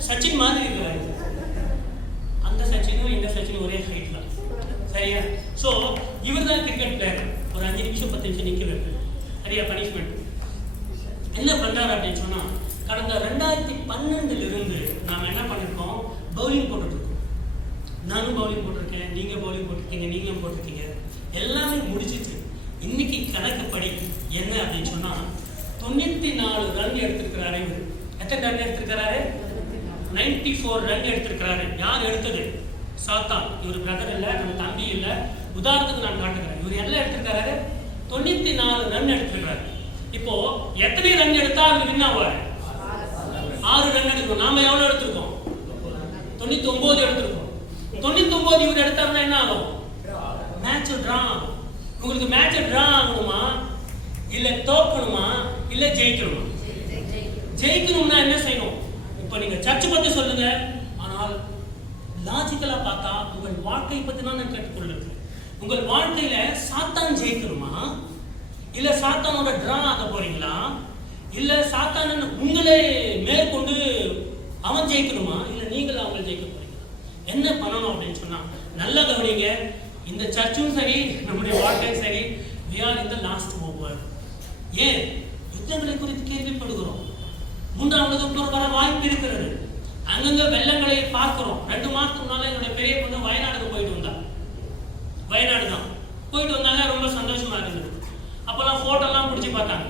சச்சின் மாதிரி இருக்கிறாரு. அந்த சச்சினும் இந்த சச்சினும் ஒரே ஹைட் தான். சரியா, ஸோ இவர் தான் கிரிக்கெட் பிளேயர். ஒரு 5 நிமிஷம் 10 நிமிஷம் நிற்க வைப்பேன். சரியா, பனிஷ்மெண்ட் என்ன பண்ணுறாரு அப்படின்னு சொன்னால், கடந்த 2012 நாம் என்ன பண்ணியிருக்கோம், பவுலிங் போட்டுருக்கோம். நானும் பவுலிங் போட்டிருக்கேன், நீங்கள் பவுலிங் போட்டிருக்கீங்க, நீங்களும் போட்டிருக்கீங்க, எல்லாமே முடிச்சிச்சு. இன்னைக்கு கணக்குப்படி என்ன அப்படின்னு சொன்னால் 94 ரன் எடுத்திருக்கிறாரு. இவர் எத்தனை ரன் எடுத்திருக்கிறாரு, 94 ரன் எடுத்திருக்கிறாரு. யார் எடுத்தது, சாத்தான். இவர் பிரதர் இல்லை, நம்ம தம்பி இல்லை, உதாரணத்துக்கு நான் காட்டுகிறேன். இவர் எல்லாம் எடுத்திருக்கிறாரு, 94 ரன் எடுத்திருக்கிறாரு. இப்போ எத்தனை ரன் எடுத்தா அவர் வின் ஆவார், 6 ரன் எடுக்கணும். நாம எவ்வளவு எடுத்திருக்கோம், 99 எடுத்திருக்கோம். 99 இவர் எடுத்தாருன்னா என்ன ஆகும், மேட்ச் டிரா. உங்களுக்கு மேட்ச் டிரா ஆகணுமா, இல்ல தோக்கணுமா, இல்ல ஜெயிக்கணுமா? ஜெயிக்கணும்னா என்ன செய்யணும், இப்போ நீங்க சர்ச்சை பத்தி சொல்லுங்க, ஆனால் லாஜிக்கலா பார்த்தா உங்கள் வாழ்க்கை பத்தி தான் நான் கேட்டுக்கொள்ளுங்க. உங்கள் வாழ்க்கையில சாத்தான் ஜெயிக்கணுமா, இல்ல சாத்தானோட டிரா ஆக போறீங்களா, இல்ல சாத்தான் உங்களே மேற்கொண்டு அவன் ஜெயிக்கணுமா, இல்ல நீங்கள் அவங்க ஜெயிக்க போறீங்களா? என்ன பண்ணணும் அப்படின்னு சொன்னா நல்லா கவனிங்க. இந்த சர்ச்சும் சரி, நம்முடைய வாழ்க்கையும் சரி, we are in the last hour. ஏன் யுத்தங்களை குறித்து கேள்விப்படுகிறோம். 3ஆம் உலகப் போர் வர வாய்ப்பு இருக்கிறது. அங்கங்க வெள்ளங்களை பார்க்கிறோம். 2 மாசத்துக்கு முன்னால என்னுடைய பெரிய பொண்ணு வயநாடுக்கு போயிட்டு வந்தா. வயநாடு தான் போயிட்டு வந்தாங்க, ரொம்ப சந்தோஷமா இருந்தது. அப்பெல்லாம் போட்டோலாம் பிடிச்சி பார்த்தாங்க.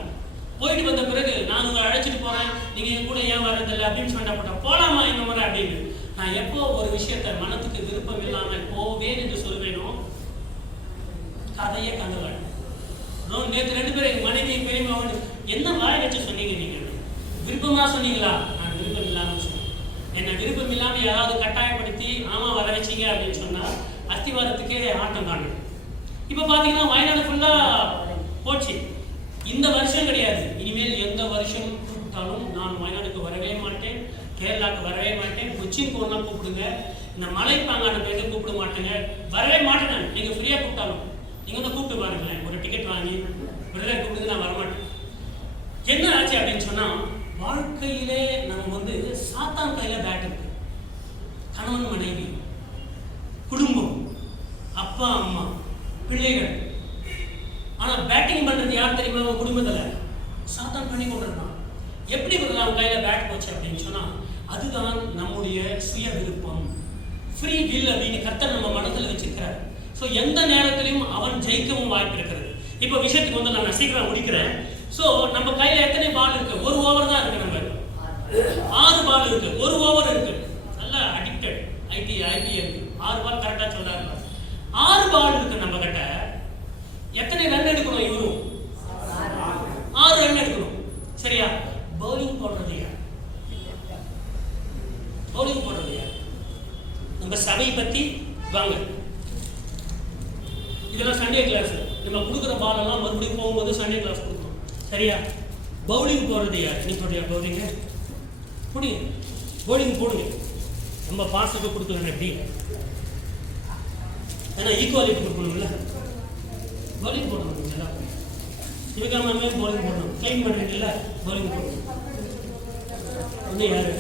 போயிட்டு வந்த பிறகு நான் உங்களை அழைச்சிட்டு போறேன், நீங்க என் கூட ஏன் வர்றதில்லை அப்படின்னு சொன்னப்பட்ட போலாமா இந்த முறை அப்படின்னு. நான் எப்போ ஒரு விஷயத்தை மனத்துக்கு விருப்பம் இல்லாமல் போவேன் என்று சொல்வேனோ கதையே கண்டுவாள். நேற்று 2 பேரும் எங்க மனைவி பெரியமா என்ன வாய் வச்சு சொன்னீங்க, நீங்க விருப்பமா சொன்னீங்களா? நான் விருப்பம் இல்லாமல் சொன்னேன். என்ன விருப்பம் இல்லாம யாராவது கட்டாயப்படுத்தி ஆமா வர வச்சீங்க அப்படின்னு சொன்னா அஸ்திவாரத்துக்கே ஆட்டம் காணும். இப்ப பாத்தீங்கன்னா வயநாடு ஃபுல்லா போச்சு. இந்த வருஷம் கிடையாது, இனிமேல் எந்த வருஷம் கூப்பிட்டாலும் நான் வயநாடுக்கு வரவே மாட்டேன். கேரளாவுக்கு வரவே மாட்டேன், கொச்சின் போனால் கூப்பிடுங்க, இந்த மலைப்பாங்கான பேருக்கு கூப்பிட மாட்டேங்க, வரவே மாட்டேன் நான். நீங்கள் ஃப்ரீயாக கூப்பிட்டாலும் நீங்கள் வந்து கூப்பிட்டு பாருங்களேன், ஒரு டிக்கெட் வாங்கி விடுதலை கூப்பிட்டு நான் வரமாட்டேன். என்ன ஆச்சு அப்படின்னு சொன்னால், வாழ்க்கையிலே நம்ம வந்து சாத்தான் கையில் பேட் இருக்கு. கணவன் மனைவி, குடும்பம், அப்பா அம்மா, பிள்ளைகள். ஆனால் பேட்டிங் பண்ணுறது யார் தெரியுமா? குடும்பத்தில் சாத்தான் பண்ணி கொண்டிருந்தான். எப்படி அவன் கையில் பேட் போச்சு அப்படின்னு சொன்னால், அதுதான் நம்முடைய சுய விருப்பம், ஃப்ரீ வில் அப்படின்னு கர்த்தர் நம்ம மனதில் வச்சிருக்கிறார். ஸோ எந்த நேரத்திலையும் அவன் ஜெயிக்கவும் வாய்ப்பு இருக்கிறது. இப்போ விஷயத்துக்கு வந்து நான் சீக்கிரம் முடிக்கிறேன். ஸோ நம்ம கையில் எத்தனை பால் இருக்கு? ஒரு ஓவர் தான் இருக்கு. நம்ம 6 பால் இருக்கு, ஒரு ஓவர் இருக்கு. நல்லா அடிக்டட் ஐபிஎல் 6 பால் கரெக்டாக சொல்றாரு. 6 பால் இருக்கு நம்ம கிட்ட. எத்தனை ரன் எடுக்கணும்? இவரும் 6 ரன் எடுக்கணும். சரியா? பவுலிங் போடுறது யார்? பவுலிங் போடுறது யார்? நம்ம சபை பத்தி வாங்க, இதெல்லாம் சண்டே கிளாஸ். நம்ம கொடுக்குற பால் எல்லாம் மறுபடியும் போகும்போது சண்டே கிளாஸ் கொடுக்கணும். சரியா? பவுலிங் போடுறது யார்? நீ போடுறியா பவுலிங்க? முடியும், பவுலிங் போடுங்க. நம்ம பாஸுக்கு கொடுக்கணும். எப்படி? ஏன்னா ஈக்குவாலிட்டி கொடுக்கணும்ல, பவுலிங் போடணும். இதுக்காக பவுலிங் போடணும். கிளைம் பண்ணுறீங்கல்ல, பவுலிங் போடணும். வந்து யாரு?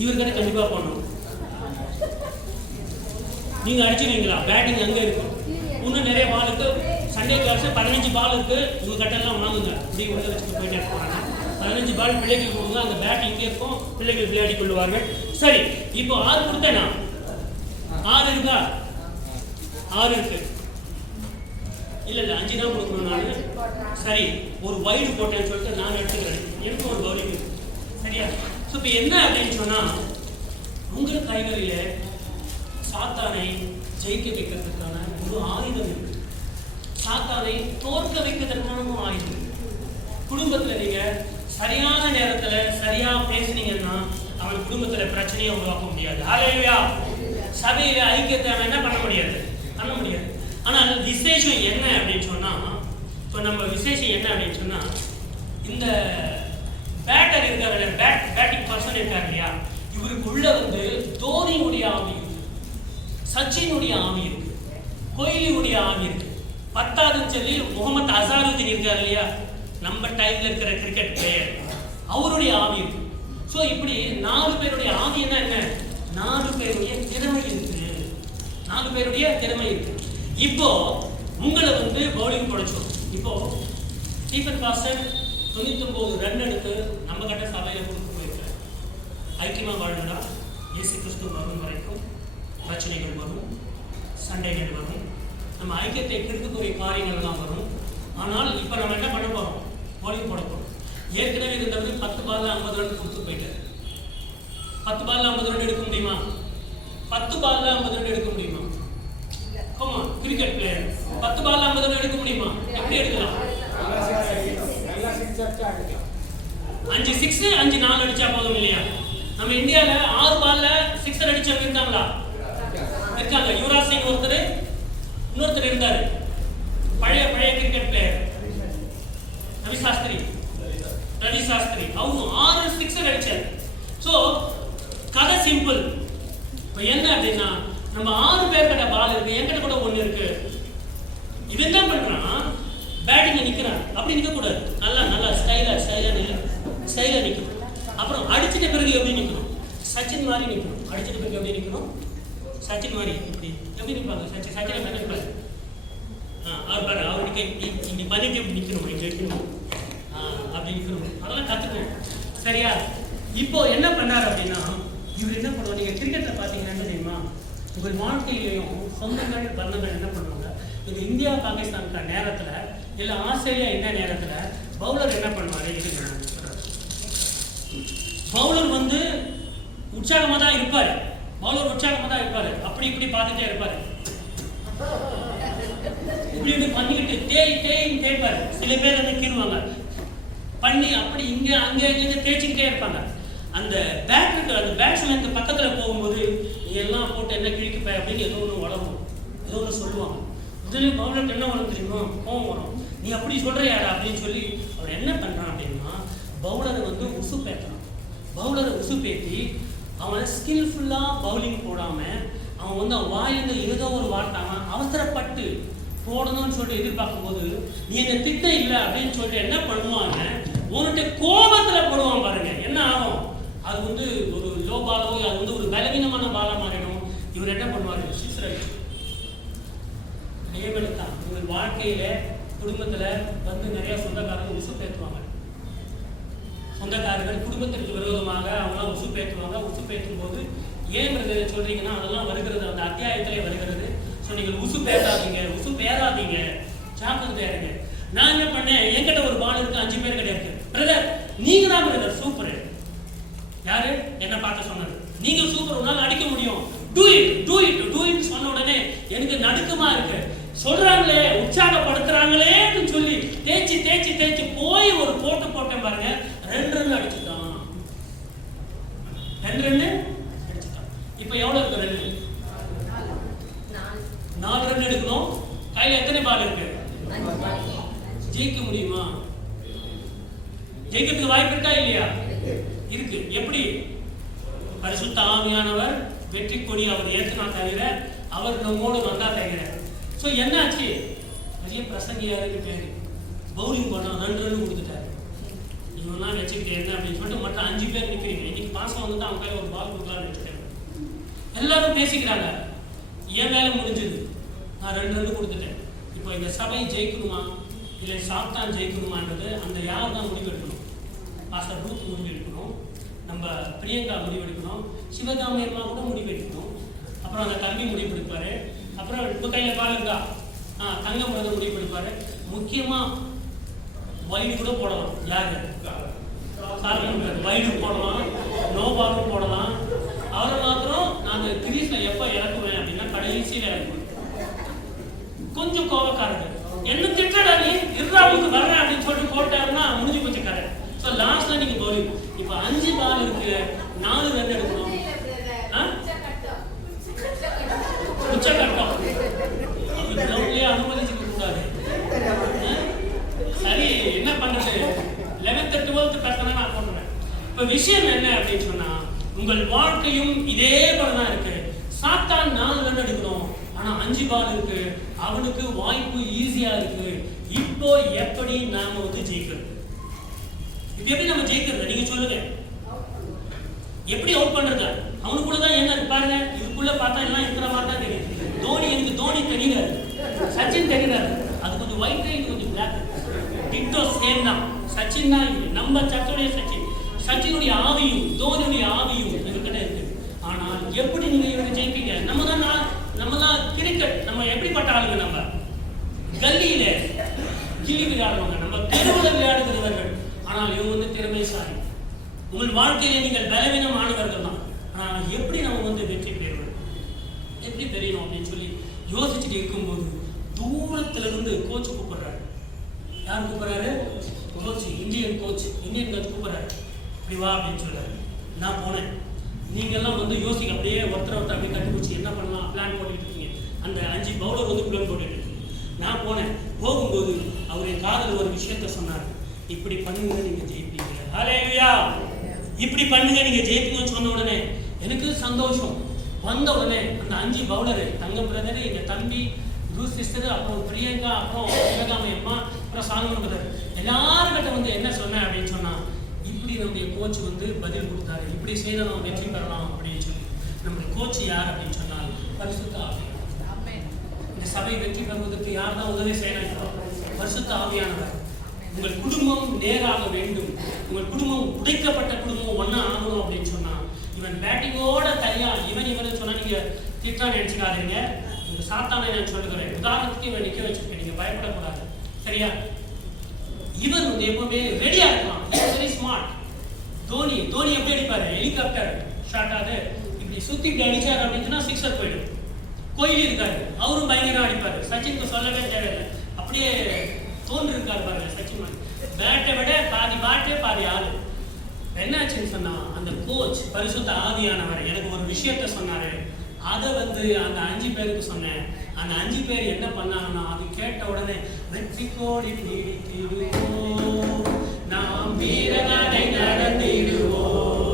இவருக்கிட்ட கண்டிப்பாக போடணும். நீங்கள் அடிச்சுருவீங்களா? பேட்டிங் அங்கே இருக்கும். இன்னும் நிறைய பால் இருக்கு. சண்டே கிளாஸ் 15 பால் இருக்கு. உங்கள் கட்டெல்லாம் வாங்குங்க. இப்படி உள்ள வச்சுட்டு போயிட்டே போகிறாங்க. 15 பால் பிள்ளைகள் கொடுங்க. அந்த பேட் இங்கே இருக்கும், பிள்ளைகள் விளையாடி கொள்ளுவார்கள். சரி, இப்போ 6 கொடுத்தேனா? 6 இருக்கா? 6 இருக்கு. இல்லை 5 தான் கொடுக்கணும் நான். சரி, ஒரு வைடு போட்டேன்னு சொல்லிட்டு நான் எடுத்துக்கிறேன். எனக்கு ஒரு பவுலிங் இருக்கு. சரியா? ஸோ இப்போ என்ன அப்படின்னு சொன்னால், உங்கள் கைகளில் சாத்தானை ஜெயிக்க வைக்கிறதுக்கான ஒரு ஆயுதம் இருக்கு. சாத்தானை தோற்க வைக்கிறதுக்கான ஒரு ஆயுதம் இருக்கு. குடும்பத்தில் நீங்கள் சரியான நேரத்தில் சரியாக பேசுனீங்கன்னா அவன் குடும்பத்தில் பிரச்சனையை உருவாக்க முடியாது. ஹல்லேலூயா. சபையில் ஐக்கியத்தை அவன் என்ன பண்ண முடியாது? ஆனால் விசேஷம் என்ன அப்படின்னு சொன்னால், இப்போ நம்ம விசேஷம் என்ன அப்படின்னு சொன்னால், இந்த பேட்டர் இருக்காரு, பேட்டிங் பர்சன் இருக்காரு இல்லையா, இவருக்கு உள்ள வந்து தோனியுடைய ஆவி இருக்கு, சச்சினுடைய ஆவி இருக்கு, கோஹ்லியுடைய ஆவி இருக்கு. 10வது சொல்லி முகமது அசாருதீன் இருக்காரு இல்லையா, நம்ம டைம்ல இருக்கிற கிரிக்கெட் பிளேயர், அவருடைய ஆவி இருக்கு. ஸோ இப்படி 4 பேருடைய ஆவி என்ன? 4 பேருடைய திறமை இருக்கு. 4 பேருடைய திறமை இருக்கு. இப்போ உங்களை வந்து பவுலிங் படைச்சோம். இப்போ ஸ்டீஃபன் பாஸ்டர் 99 ரன் எடுத்து நம்ம கிட்ட சபையில் கொடுத்து போயிருக்காரு. ஐக்கியமாக வாழ்ந்தா இயேசு கிறிஸ்து வரும் வரைக்கும் பிரச்சனைகள் வரும், சண்டைகள் வரும், நம்ம ஐக்கியத்தை கெடுக்கக்கூடிய காரியங்கள்லாம் வரும். ஆனால் இப்போ நம்ம என்ன பண்ண போகிறோம்? பவுலிங் போட போகிறோம். ஏற்கனவே இருந்தவர் 10 பால்ல 50 ரன் கொடுத்து போயிட்டார். 10 பால்ல 50 ரன் எடுக்க முடியுமா? 10 பால்ல 50 ரன் எடுக்க முடியுமா? ஆமா, கிரிக்கெட் பிளேயர் 10 பால்ல 50 ரன் எடுக்க முடியுமா? எப்படி எடுக்கலாம்? 5 6 5 4 அடிச்சா போதும் இல்லையா? நம்ம இந்தியாவில் 6 பால்ல 6 அடிச்சவங்க இருக்காங்களா? இருக்காங்க. யுவராஜ் சிங் இன்னொருத்தர் இருந்தாரு, பழைய கிரிக்கெட் பிளேயர். ரவி சாஸ்திரி அவங்க 6 6 அடிச்சாரு. ஸோ கதை சிம்பிள். இப்போ என்ன அப்படின்னா, நம்ம 6 பேர் கிட்ட பால் இருக்கு, என்கிட்ட கூட 1 இருக்கு. இது என்ன பண்றான்? பேட்டிங் நிற்கிறான். அப்படி நிற்கக்கூடாது. நல்லா ஸ்டைலாக நிற்கணும். அப்புறம் அடிச்சிட்ட பிறகு எப்படி நிற்கணும்? சச்சின் மாதிரி நிற்கணும். அடிச்சிட்ட பிறகு எப்படி நிற்கணும்? சச்சின் மாதிரி. இப்படி எப்படி நிற்பாங்க? சச்சினை பண்ணிருப்பாரு. அவர் பாரு, அவருக்கு இப்படி பண்ணிட்டு இப்படி நிற்கணும், இப்படி நிற்கணும், அப்படி நிற்கணும். அதெல்லாம் கற்றுக்கணும். சரியா? இப்போ என்ன பண்ணார் அப்படின்னா, இவர் என்ன பண்ணுவார்? நீங்கள் கிரிக்கெட்டில் பார்த்தீங்கன்னா தெரியுமா, உங்கள் வாழ்க்கையிலையும் சொந்தங்கள் பந்தங்கள் என்ன பண்ணுவாங்க? இது இந்தியா பாகிஸ்தானுக்கு நேரத்தில், இல்லை ஆஸ்திரேலியா என்ன நேரத்தில் பவுலர் என்ன பண்ணுவார்? இது பவுலர் வந்து உற்சாகமாக தான் இருப்பார். அப்படி இப்படி பார்த்துட்டே இருப்பார். இப்படி பண்ணிக்கிட்டு தேய்ப்பார். சில பேர் வந்து கீறுவாங்க பண்ணி, அப்படி இங்கே அங்கே தேய்ச்சிக்கிட்டே இருப்பாங்க. அந்த பேட்ஸ்மேனுக்கு பக்கத்தில் போகும்போது எல்லாம் போட்டு என்ன கிழிக்கப்ப அப்படின்னு ஏதோ ஒன்று வளரும், ஏதோ ஒன்று சொல்லுவாங்க. முதல்ல பவுலருக்கு என்ன வரும் தெரியுமா? கோவம் வரும். நீ அப்படி சொல்கிறியாடா அப்படின்னு சொல்லி அவர் என்ன பண்ணுறான் அப்படின்னா, பவுலரை வந்து உசுப்பேற்றுறான். பவுலரை உசுப்பேற்றி அவன் ஸ்கில்ஃபுல்லாக பவுலிங் போடாமல் அவன் வந்து அவன் வாயிலிருந்து ஏதோ ஒரு வார்த்தை அவன் அவசரப்பட்டு போடணும்னு சொல்லிட்டு எதிர்பார்க்கும் போது நீ என்ன திட்ட இல்லை அப்படின்னு சொல்லிட்டு என்ன பண்ணுவாங்க, உன்கிட்ட கோபத்தில் போடுவான் பாருங்க. என்ன ஆகும், அது வந்து ஒரு லோ பாலோ, அது வந்து ஒரு பலவீனமான பாலா மாறிடும். இவர் என்ன பண்ணுவார், சிக்ஸர் அடிச்சு. தான் உங்கள் வாழ்க்கையில குடும்பத்தில் வந்து நிறைய சொந்தக்காரங்க உசுப்பேற்றுவாங்க. சொந்தக்காரர்கள் குடும்பத்திற்கு விரோதமாக அவங்களாம் உசுப்பேற்றுவாங்க. உசுப்பேற்றும் போது ஏன் சொல்றீங்கன்னா அதெல்லாம் வருகிறது, அந்த அத்தியாயத்திலே வருகிறது. ஸோ நீங்கள் உசுப்பேறாதீங்க, ஜாக்கிரதையா இருங்க. நான் என்ன பண்ணேன், என்கிட்ட ஒரு பால் இருக்கு, 5 பேர் கிட்ட இருக்கு. பிரதர் நீங்க தான் பிரதர் சூப்பர். யாரு என்ன பார்த்து சொன்னது, நீங்க சூப்பர், உன்னால அடிக்க முடியும், டூ இட் சொன்ன உடனே எனக்கு நடுக்கமா இருக்கு. சொல்றாங்களே, உற்சாகப்படுத்துறாங்களேன்னு சொல்லி தேய்ச்சி போய் ஒரு போட்டேன் பாருங்க. 2 ரன் அடிச்சுட்டான். 2 ரன் அடிச்சுட்டான். இப்ப எவ்வளவு இருக்கு ரன்? 4 ரன் எடுக்கணும். கையில எத்தனை பால் இருக்கு? ஜெயிக்க முடியுமா? ஜெயிக்கிறதுக்கு வாய்ப்பு இருக்கா இல்லையா? இருக்கு. எப்படி? பரிசுத்த ஆவியானவர் வெற்றி கொடி அவர் ஏற்றினா தவிர, அவர் நம்மோடு வந்தா தவிர. ஸோ என்னாச்சு, நிறைய பிரசங்கியாருக்கு பேரு பவுலிங் பண்ணா 2 ரன் கொடுத்துட்டாரு. இவெல்லாம் வச்சுக்கிட்டு என்ன அப்படின்னு சொல்லிட்டு மற்ற 5 பேர் நிற்கிறீங்க. இன்னைக்கு பாசம் வந்து அவங்க கையில் ஒரு பால் கொடுக்கலாம்னு வச்சுட்டாங்க. எல்லாரும் பேசிக்கிறாங்க, என் வேலை முடிஞ்சது, நான் 2 ரன் கொடுத்துட்டேன். இப்போ இந்த சபை ஜெயிக்கணுமா இல்லை சாத்தான் ஜெயிக்கணுமான்றது அந்த யார் தான் முடிவெடுக்கணும்? பாஸ்டர் ரூத் முடிவெடுக்கணும், நம்ம பிரியங்கா முடிவெடுக்கணும், சிவகாமி அம்மா கூட முடிவெடுக்கணும், அப்புறம் அந்த தம்பி முடிவெடுப்பாரு, அப்புறம் இப்போ கையில் பால் இருக்கா, தங்கம் பிரதர் முடிவெடுப்பாரு. முக்கியமா வைடு கூட போடலாம். யாரு? வைடு போடலாம், நோ பாலும் போடலாம். அவரை மாத்திரம் நாங்கள் கிரீஸ்ல எப்போ இறக்குவேன் அப்படின்னா கடைசியில் இறக்குவேன். கொஞ்சம் கோபக்காரங்க, என்ன திட்டடா நீ இருராவுக்கு வர்றேன் அப்படின்னு சொல்லிட்டு போட்டாருன்னா முடிஞ்சு போச்சு கதை. ஸோ லாஸ்ட்ல நீங்க பவுலிங். இப்போ 5 பால் இருக்கு, 4 ரன் எடுக்கணும். உச்சகட்டம் அது கிரவுண்ட்லயே அனுமதிச்சுக்க கூடாது. சரி என்ன பண்றது, 11th 12th கட்டணம் நான் போட்டுறேன். இப்ப விஷயம் என்ன அப்படின்னு சொன்னா, உங்கள் வாழ்க்கையும் இதே போலதான் இருக்கு. சாத்தான் 4 ரன் எடுக்கணும், ஆனா 5 பால் இருக்கு, அவனுக்கு வாய்ப்பு ஈஸியா இருக்கு. இப்போ எப்படி நாம வந்து ஜெயிக்கிறது? இப்ப எப்படி நம்ம ஜெயிக்கிறது நீங்க சொல்லுங்க. எப்படி அவுட் பண்றது? அவனுக்குள்ளதான் என்ன பாருங்க, இதுக்குள்ள பார்த்தா எல்லாம் இருக்கிற மாதிரி தான் தெரியும். எனக்கு தோனி தெரியாது, சச்சின் தெரியாது. அது கொஞ்சம் ஒயிட், இது கொஞ்சம் பிளாக். டிட்டோ சேம் தான். சச்சின் தான் இது, நம்ம சச்சுடைய சச்சினுடைய ஆவியும் தோனியுடைய ஆவியும் இவர்கிட்ட இருக்கு. ஆனால் எப்படி நீங்க இவங்க ஜெயிப்பீங்க? நம்ம தான் கிரிக்கெட், நம்ம எப்படிப்பட்ட ஆளுங்க, நம்ம கல்லியில கிளி விளையாடுவாங்க, நம்ம தெருவில் விளையாடுகிறவர்கள். ஆனால் இவங்க வந்து திறமைசாலி. உங்கள் வாழ்க்கையில நீங்கள் பலவீனமானவர்கள் தான். ஆனால் எப்படி நம்ம வந்து வெற்றி பெறுவோம், எப்படி பெரியணும் அப்படின்னு சொல்லி யோசிச்சுட்டு இருக்கும்போது தூரத்துல இருந்து கோச் கூப்பிடுறாரு. யார் கூப்பிடுறாரு? கோச், இந்தியன் கோச் கூப்பிடுறாரு. இப்படி வா அப்படின்னு சொல்றாரு. நான் போனேன். நீங்க எல்லாம் வந்து யோசிக்க, அப்படியே ஒருத்தர் அப்படியே கண்டுபிடிச்சி என்ன பண்ணலாம் பிளான் போட்டுட்டு இருக்கீங்க. அந்த 5 பவுலர் வந்து பிளான் போட்டுட்டு இருக்கீங்க. நான் போனேன். போகும்போது அவர் என் காதல் ஒரு விஷயத்த சொன்னார். இப்படி பண்ணுங்க நீங்க ஜெயிப்பீங்க. ஹல்லேலூயா. இப்படி பண்ணுங்க நீங்க ஜெயிப்பீங்கன்னு சொன்ன உடனே எனக்கு சந்தோஷம். வந்த உடனே அந்த 5 பவுலரு, தங்கம் பிரதர், எங்க தம்பி ரூத் சிஸ்டர், அப்புறம் பிரியங்கா, அப்புறம் சிவகாமி அம்மா, அப்புறம் சாலமன் பிரதர், எல்லாருக்கிட்ட வந்து என்ன சொன்னேன் அப்படின்னு சொன்னா, இப்படி நம்முடைய கோச் வந்து பதில் கொடுத்தாரு, இப்படி செய்த நம்ம வெற்றி பெறலாம் அப்படின்னு சொல்லி. நம்முடைய கோச் யார் அப்படின்னு சொன்னால் பரிசுத்த ஆவியானவர். இந்த சபை வெற்றி பெறுவதற்கு யார் தான் உதவி செய்யணும்? பரிசுத்த ஆவியானவர். உங்கள் குடும்பம் நேராக வேண்டும், உங்கள் குடும்பம் உடைக்கப்பட்ட குடும்பம் ஒன்னா ஆகணும் அப்படின்னு சொன்னா, இவன் பேட்டிங்கோட தனியா இவன் சொன்னா நீங்க திட்டா நினைச்சுக்காதீங்க. உங்க சாத்தானை நான் சொல்லுகிறேன். உதாரணத்துக்கு இவன் நிக்க வச்சிருக்கேன், நீங்க பயப்படக்கூடாது, சரியா? இவன் வந்து எப்பவுமே ரெடியா இருக்கலாம். Very smart. தோனி எப்படி அடிப்பாரு? ஹெலிகாப்டர் ஷாட் ஆகுது, இப்படி சுத்தி அடிச்சாரு அப்படின்னு சிக்ஸர் போயிடும். கோயிலி இருக்காரு, அவரும் பயங்கரம் அடிப்பாரு. சச்சினுக்கு சொல்லவே தேவையில்லை, அப்படியே தோன்று இருக்காரு பாருங்க சச்சின். பேட்டை விட பாதி பாட்டு பாதி ஆளு. என்னாச்சுன்னு சொன்னா, அந்த கோச் பரிசுத்த ஆவியானவர் எனக்கு ஒரு விஷயத்த சொன்னாரு. அதை வந்து அந்த 5 பேருக்கு சொன்னேன். அந்த 5 பேர் என்ன பண்ணாங்கன்னா, அது கேட்ட உடனே வெற்றி கோடி பிடித்திடுவோம், நாம் வீரநடை நடந்திடுவோம்,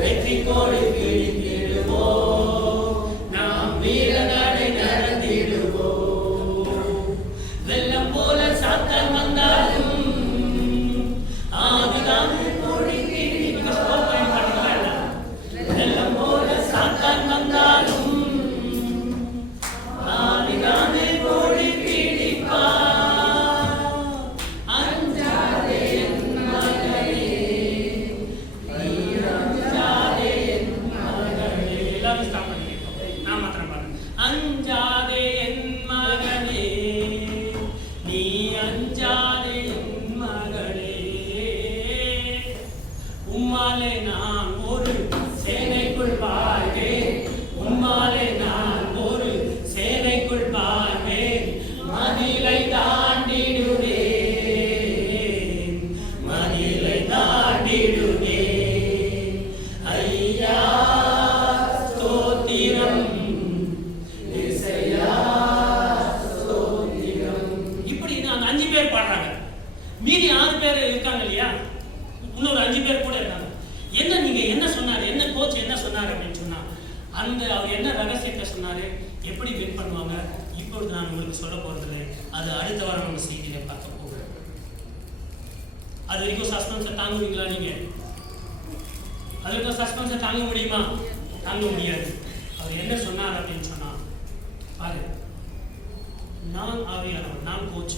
வெற்றி கோடி பிடித்திடுவோம், நாம் வீரநடை நடந்திடுவோம். வெள்ளம் போல சாத்தான் வந்தாலும் ஆதிதானே கோடி பிடித்திடுவோம். வெள்ளம் போல சாத்தான் வந்தாலும் ஆதிதானே கோடி பிடிப்பார். அஞ்சாதே என் மகளே, நீ அஞ்சாதே என் மகளே. எல்லாரும் ஸ்டாப் பண்ணிருக்கோம், நான் மாத்திரம் பாருங்க. அஞ்சாதே என் மகளே, நீ அஞ்சாதே என் மகளே, உம்மாலே நான் ஒரு சேனைக்குள் வாழ்வேன், உம்மாலே நான் ஒரு சேனைக்குள் வாழ்வேன், மதிலை தாண்டிடுவேன், மதிலை தாண்டிடுவேன். ஐயா ஸ்தோத்திரம், இசையா ஸ்தோத்திரம். இப்படி நான் 5 பேர் பாடுறாங்க, மீதி 6 பேர் இருக்காங்க இல்லையா, இன்னொரு 5 பேர் கூட இருக்காங்க. என்ன நீங்க என்ன சொன்னாரு, என்ன கோச் என்ன சொன்னாரு அப்படின்னு சொன்னா, அந்த அவர் என்ன ரகசியத்தை சொன்னாரு, எப்படி வின் பண்ணுவாங்க, இப்பொழுது நான் உங்களுக்கு சொல்ல போறதில்லை. அது அடுத்த வாரம் நம்ம செய்தியில பார்க்க போகிறோம். அது வரைக்கும் சஸ்பென்ஸை தாங்குவீங்களா நீங்க? அது வரைக்கும் சஸ்பென்ஸை தாங்க முடியுமா? தாங்க முடியாது. அவர் என்ன சொன்னார் அப்படின்னு சொன்னா, பாரு, நான் ஆவியானவர், நான் கோச்,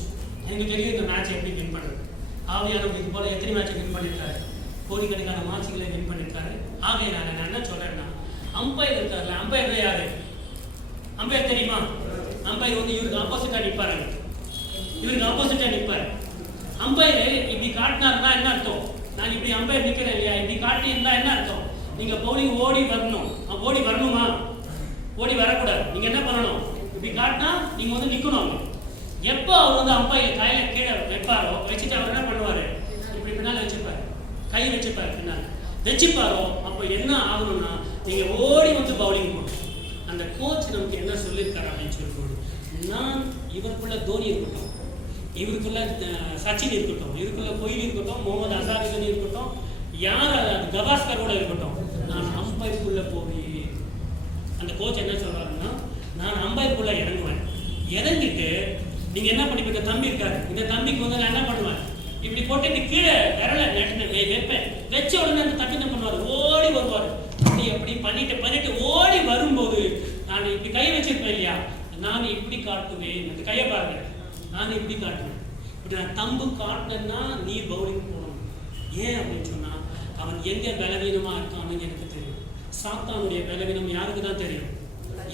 எனக்கு தெரியும் இந்த மேட்ச் எப்படி வின் பண்ணுறது. ஆவியானவர் இது போல எத்தனை மேட்சை வின் பண்ணியிருக்காரு, கோடிக்கணக்கான மேட்சுகளை வின் பண்ணியிருக்காரு. ஆகவே நான் என்ன சொல்றேன்னா, அம்பையர் இருக்காருல்ல, அம்பையர் யாரு? அம்பையர் தெரியுமா? அம்பையர் வந்து இவருக்கு ஆப்போசிட்டா நிற்பாரு, இவருக்கு ஆப்போசிட்டா நிற்பாரு. அம்பையர் இப்படி காட்டினாருன்னா என்ன அர்த்தம்? நான் இப்படி அம்பையர் நிற்கிறேன் இல்லையா, இப்படி காட்டி இருந்தா என்ன அர்த்தம்? நீங்க பவுலிங் ஓடி வரணும். ஓடி வரணுமா? ஓடி வரக்கூடாது. நீங்க என்ன பண்ணணும்? இப்படி காட்டினா நீங்க வந்து நிக்கணும். எப்போ அவர் வந்து அம்பையர் கையில கீழே வைப்பாரோ, வச்சுட்டு அவர் என்ன பண்ணுவாரு, இப்படி பின்னால வச்சுப்பாரு, கை வச்சுப்பாரு, பின்னால வச்சுப்பாரோ, அப்போ என்ன ஆகணும்னா நீங்க ஓடி வந்து பவுலிங் போகணும். அந்த கோச் நமக்கு என்ன சொல்லியிருக்காரு அப்படின்னு சொல்லும்போது, நான் இவருக்குள்ள தோனி இருக்கட்டும், இவருக்குள்ள சச்சின் இருக்கட்டும், இவருக்குள்ள கோயில் இருக்கட்டும், முகமது அசாருதீன் இருக்கட்டும், யார் கவாஸ்கரோட இருக்கட்டும், நான் அம்பைக்குள்ள போய் அந்த கோச் என்ன சொல்றாருன்னா, நான் அம்பைக்குள்ள இறங்குவேன். இறங்கிட்டு நீங்க என்ன பண்ணிப்பீங்க, தம்பி இருக்காரு, இந்த தம்பிக்கு வந்து நான் என்ன பண்ணுவேன், இப்படி போட்டு கீழே விரல வைப்பேன். வச்ச உடனே அந்த தம்பி என்ன பண்ணுவாரு, ஓடி வருவாரு. அப்படி பண்ணிட்டு ஓடி வரும்போது நான் இப்படி கை வச்சிருப்பேன் இல்லையா, நான் இப்படி காட்டுவேன். அந்த கையை பாருங்க, நான் இப்படி காட்டுவேன். இப்படி நான் தம்பு காட்டினேன்னா நீ பவுலிங் போடணும். ஏன் அப்படின்னு சொன்னா, அவன் எங்க பலவீனமா இருக்கான்னு எனக்கு தெரியும். சாத்தானுடைய பலவீனம் யாருக்கு தான் தெரியும்?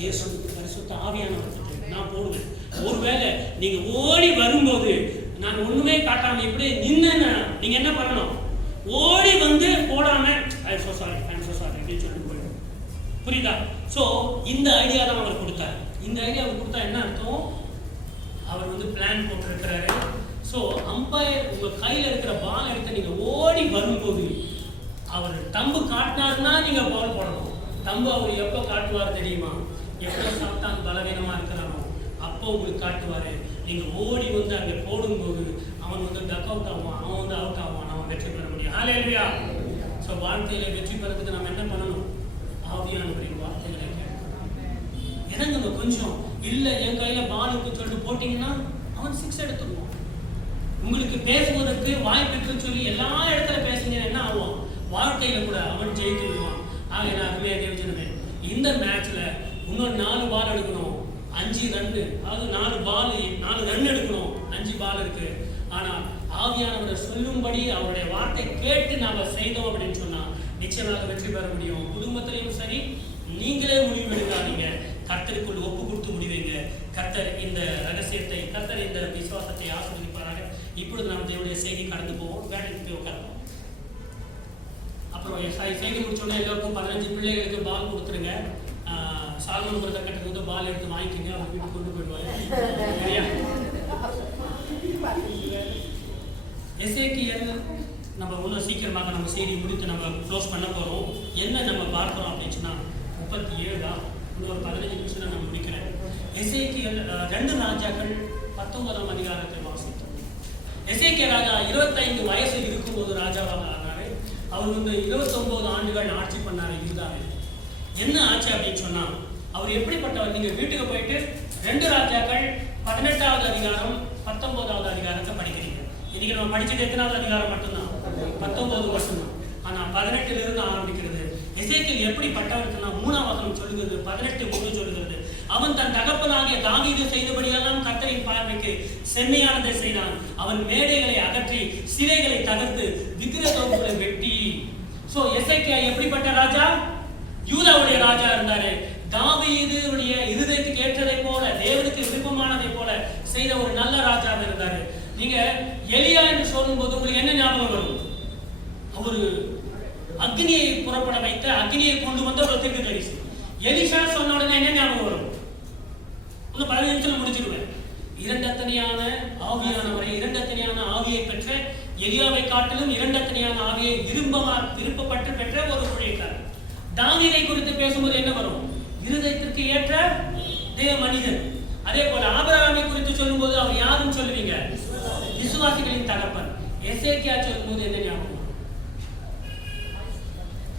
இயேசு பரிசுத்த ஆவியானவருக்கு தெரியும். நான் போடுவேன். ஒருவேளை நீங்க ஓடி வரும்போது நான் ஒண்ணுமே காட்டாம இப்படி நின்னு நீங்க என்ன பண்ணணும், ஓடி வந்து போடாம ஐ எம் சோ சாரி அப்படின்னு சொல்லிட்டு போயிடும். புரியுதா? ஸோ இந்த ஐடியா தான் அவர் கொடுத்தாரு. இந்த ஐடியா அவர் கொடுத்தா என்ன அர்த்தம், அவர் வந்து பிளான் போட்டிருக்கிறாரு. ஸோ அம்பையர் உங்க கையில இருக்கிற பால் எடுத்து நீங்க ஓடி வரும்போது அவர் தம்பு காட்டினாருன்னா நீங்க பால் போடணும். தம்பு அவர் எப்போ காட்டுவார் தெரியுமா, எப்போ சாத்தான் பலவீனமா இருக்கிறானோ அப்போ உங்களுக்கு காட்டுவாரு. நீங்க ஓடி வந்து அங்கே போடும்போது அவன் வந்து டக் அவுட் ஆவான், அவன் வந்து அவுட் ஆவான், அவன் வெற்றி பெற முடியும். ஹல்லேலூயா. ஸோ வாழ்க்கையில வெற்றி பெறதுக்கு நம்ம என்ன பண்ணணும், ஆவியானவரின் வார்த்தைகளை கேட்கணும். இறங்குங்க கொஞ்சம். இல்லை என் கையில பாலுக்கு சொல்லிட்டு போட்டீங்கன்னா அவன் 6 எடுத்துக்குவான். உங்களுக்கு பேசுவதற்கு வாய்ப்புன்னு சொல்லி எல்லா இடத்துல பேசுங்க, என்ன ஆகும், வாழ்க்கையில கூட அவன் ஜெயித்து விடுவான். ஆக நான் அதுவே தெரிஞ்சிருவேன். இந்த மேட்ச்ல இன்னொரு 4 பால் எடுக்கணும், 5 ரன், அதாவது 4 ரன் எடுக்கணும், 5 பால் இருக்கு. ஆனா ஆவியானவரை சொல்லும்படி அவருடைய வார்த்தை கேட்டு நாம செய்தோம் அப்படின்னு சொன்னா நிச்சயமாக வெற்றி பெற முடியும். குடும்பத்திலையும் சரி, நீங்களே முடிவு எடுக்காதீங்க, கர்த்தருக்குள் ஒப்பு கொடுத்து முடிவீங்க. கர்த்தர் இந்த ரகசியத்தை, கர்த்தர் இந்த விசுவாசத்தை ஆசீர்வதிப்பாராக. இப்பொழுது நாம் தேவனுடைய செய்தி கடந்து போவோம். வேலைக்கு போய் உட்காரலாம். அப்புறம் செய்தி முடிச்சோன்னா எல்லாருக்கும் 15 பிள்ளைகளுக்கு பால் கொடுத்துருங்க. சால்மன் பிரதர் கட்டுறது வந்து பால் எடுத்து வாங்கிக்கோங்க, அவங்க வீட்டுக்கு கொண்டு போயிடுவாங்க. சரியா? எசேக்கியேல் நம்ம இன்னும் சீக்கிரமாக நம்ம செய்தி முடித்து நம்ம க்ளோஸ் பண்ண போகிறோம். என்ன நம்ம பார்க்குறோம் அப்படின்னு சொன்னால் 37 இன்னொரு 15 நிமிஷம் நம்ம முடிக்கிறேன். எசேக்கியேல் 2 ராஜாக்கள் 19ஆம் அதிகாரத்தை வாசித்தோம். எசேக்கியா ராஜா 25 வயசு இருக்கும்போது ராஜாவாக ஆனாரு. அவர் வந்து 29 ஆண்டுகள் ஆட்சி பண்ணாரு யூதாவில். என்ன ஆட்சி அப்படின்னு சொன்னா, அவர் எப்படிப்பட்டவர்? நீங்க வீட்டுக்கு போயிட்டு 2 ராஜாக்கள் 18வது அதிகாரம் 19வது அதிகாரத்தை படிக்கிறீங்க. இன்னைக்கு நம்ம படிச்சது எத்தனாவது அதிகாரம் மட்டும்தான்? 19 மட்டும்தான். ஆனா 18ல இருந்து ஆரம்பிக்கிறது. எசேக்கியேல் எப்படிப்பட்டவர்னா 3ஆம் வசனம் சொல்லுகிறது, 18:3 சொல்லுகிறது, அவன் தன் தகப்பனாகிய தாவீது செய்தபடியெல்லாம் கர்த்தரின் பார்வைக்கு செம்மையானதை செய்தான். அவன் மேடைகளை அகற்றி சிலைகளை தகர்த்து விக்கிர தோப்புகளை வெட்டி. சோ எசேக்கியேல் எப்படிப்பட்ட ராஜா? யூதாவுடைய ராஜா இருந்தாரு. தாவீதுடைய இருதயத்துக்கு ஏற்றதை போல, தேவனுக்கு விருப்பமானதை போல செய்த ஒரு நல்ல ராஜாவாக இருந்தாரு. நீங்க எலியா என்று சொல்லும் போது உங்களுக்கு என்ன ஞாபகம் வரும்? அவரு அக்னியை புறப்பட வைத்த, அக்னியை கொண்டு வந்த ஒரு தீர்க்கதரிசி. எலிஷா சொன்ன உடனே என்ன ஞாபகம் வரும்? இன்னும் 15 நிமிஷத்துல முடிச்சிருவேன். இரண்டத்தனையான ஆவியானவரை, இரண்டத்தனையான ஆவியை பெற்ற எலியாவை காட்டிலும் இரண்டத்தனையான ஆவியை விருப்பப்பட்டு பெற்ற ஒரு ஊழியக்காரர். தாவீதை குறித்து பேசும்போது என்ன வரும்? இருதயத்திற்கு ஏற்ற தேவ மனிதன். அதே போல ஆபிரகாமை குறித்து சொல்லும்போது அவர் யாருன்னு சொல்லுவீங்க? விசுவாசிகளின் தகப்பன். எசேக்கியேல் சொல்லும்போது என்ன ஞாபகம்?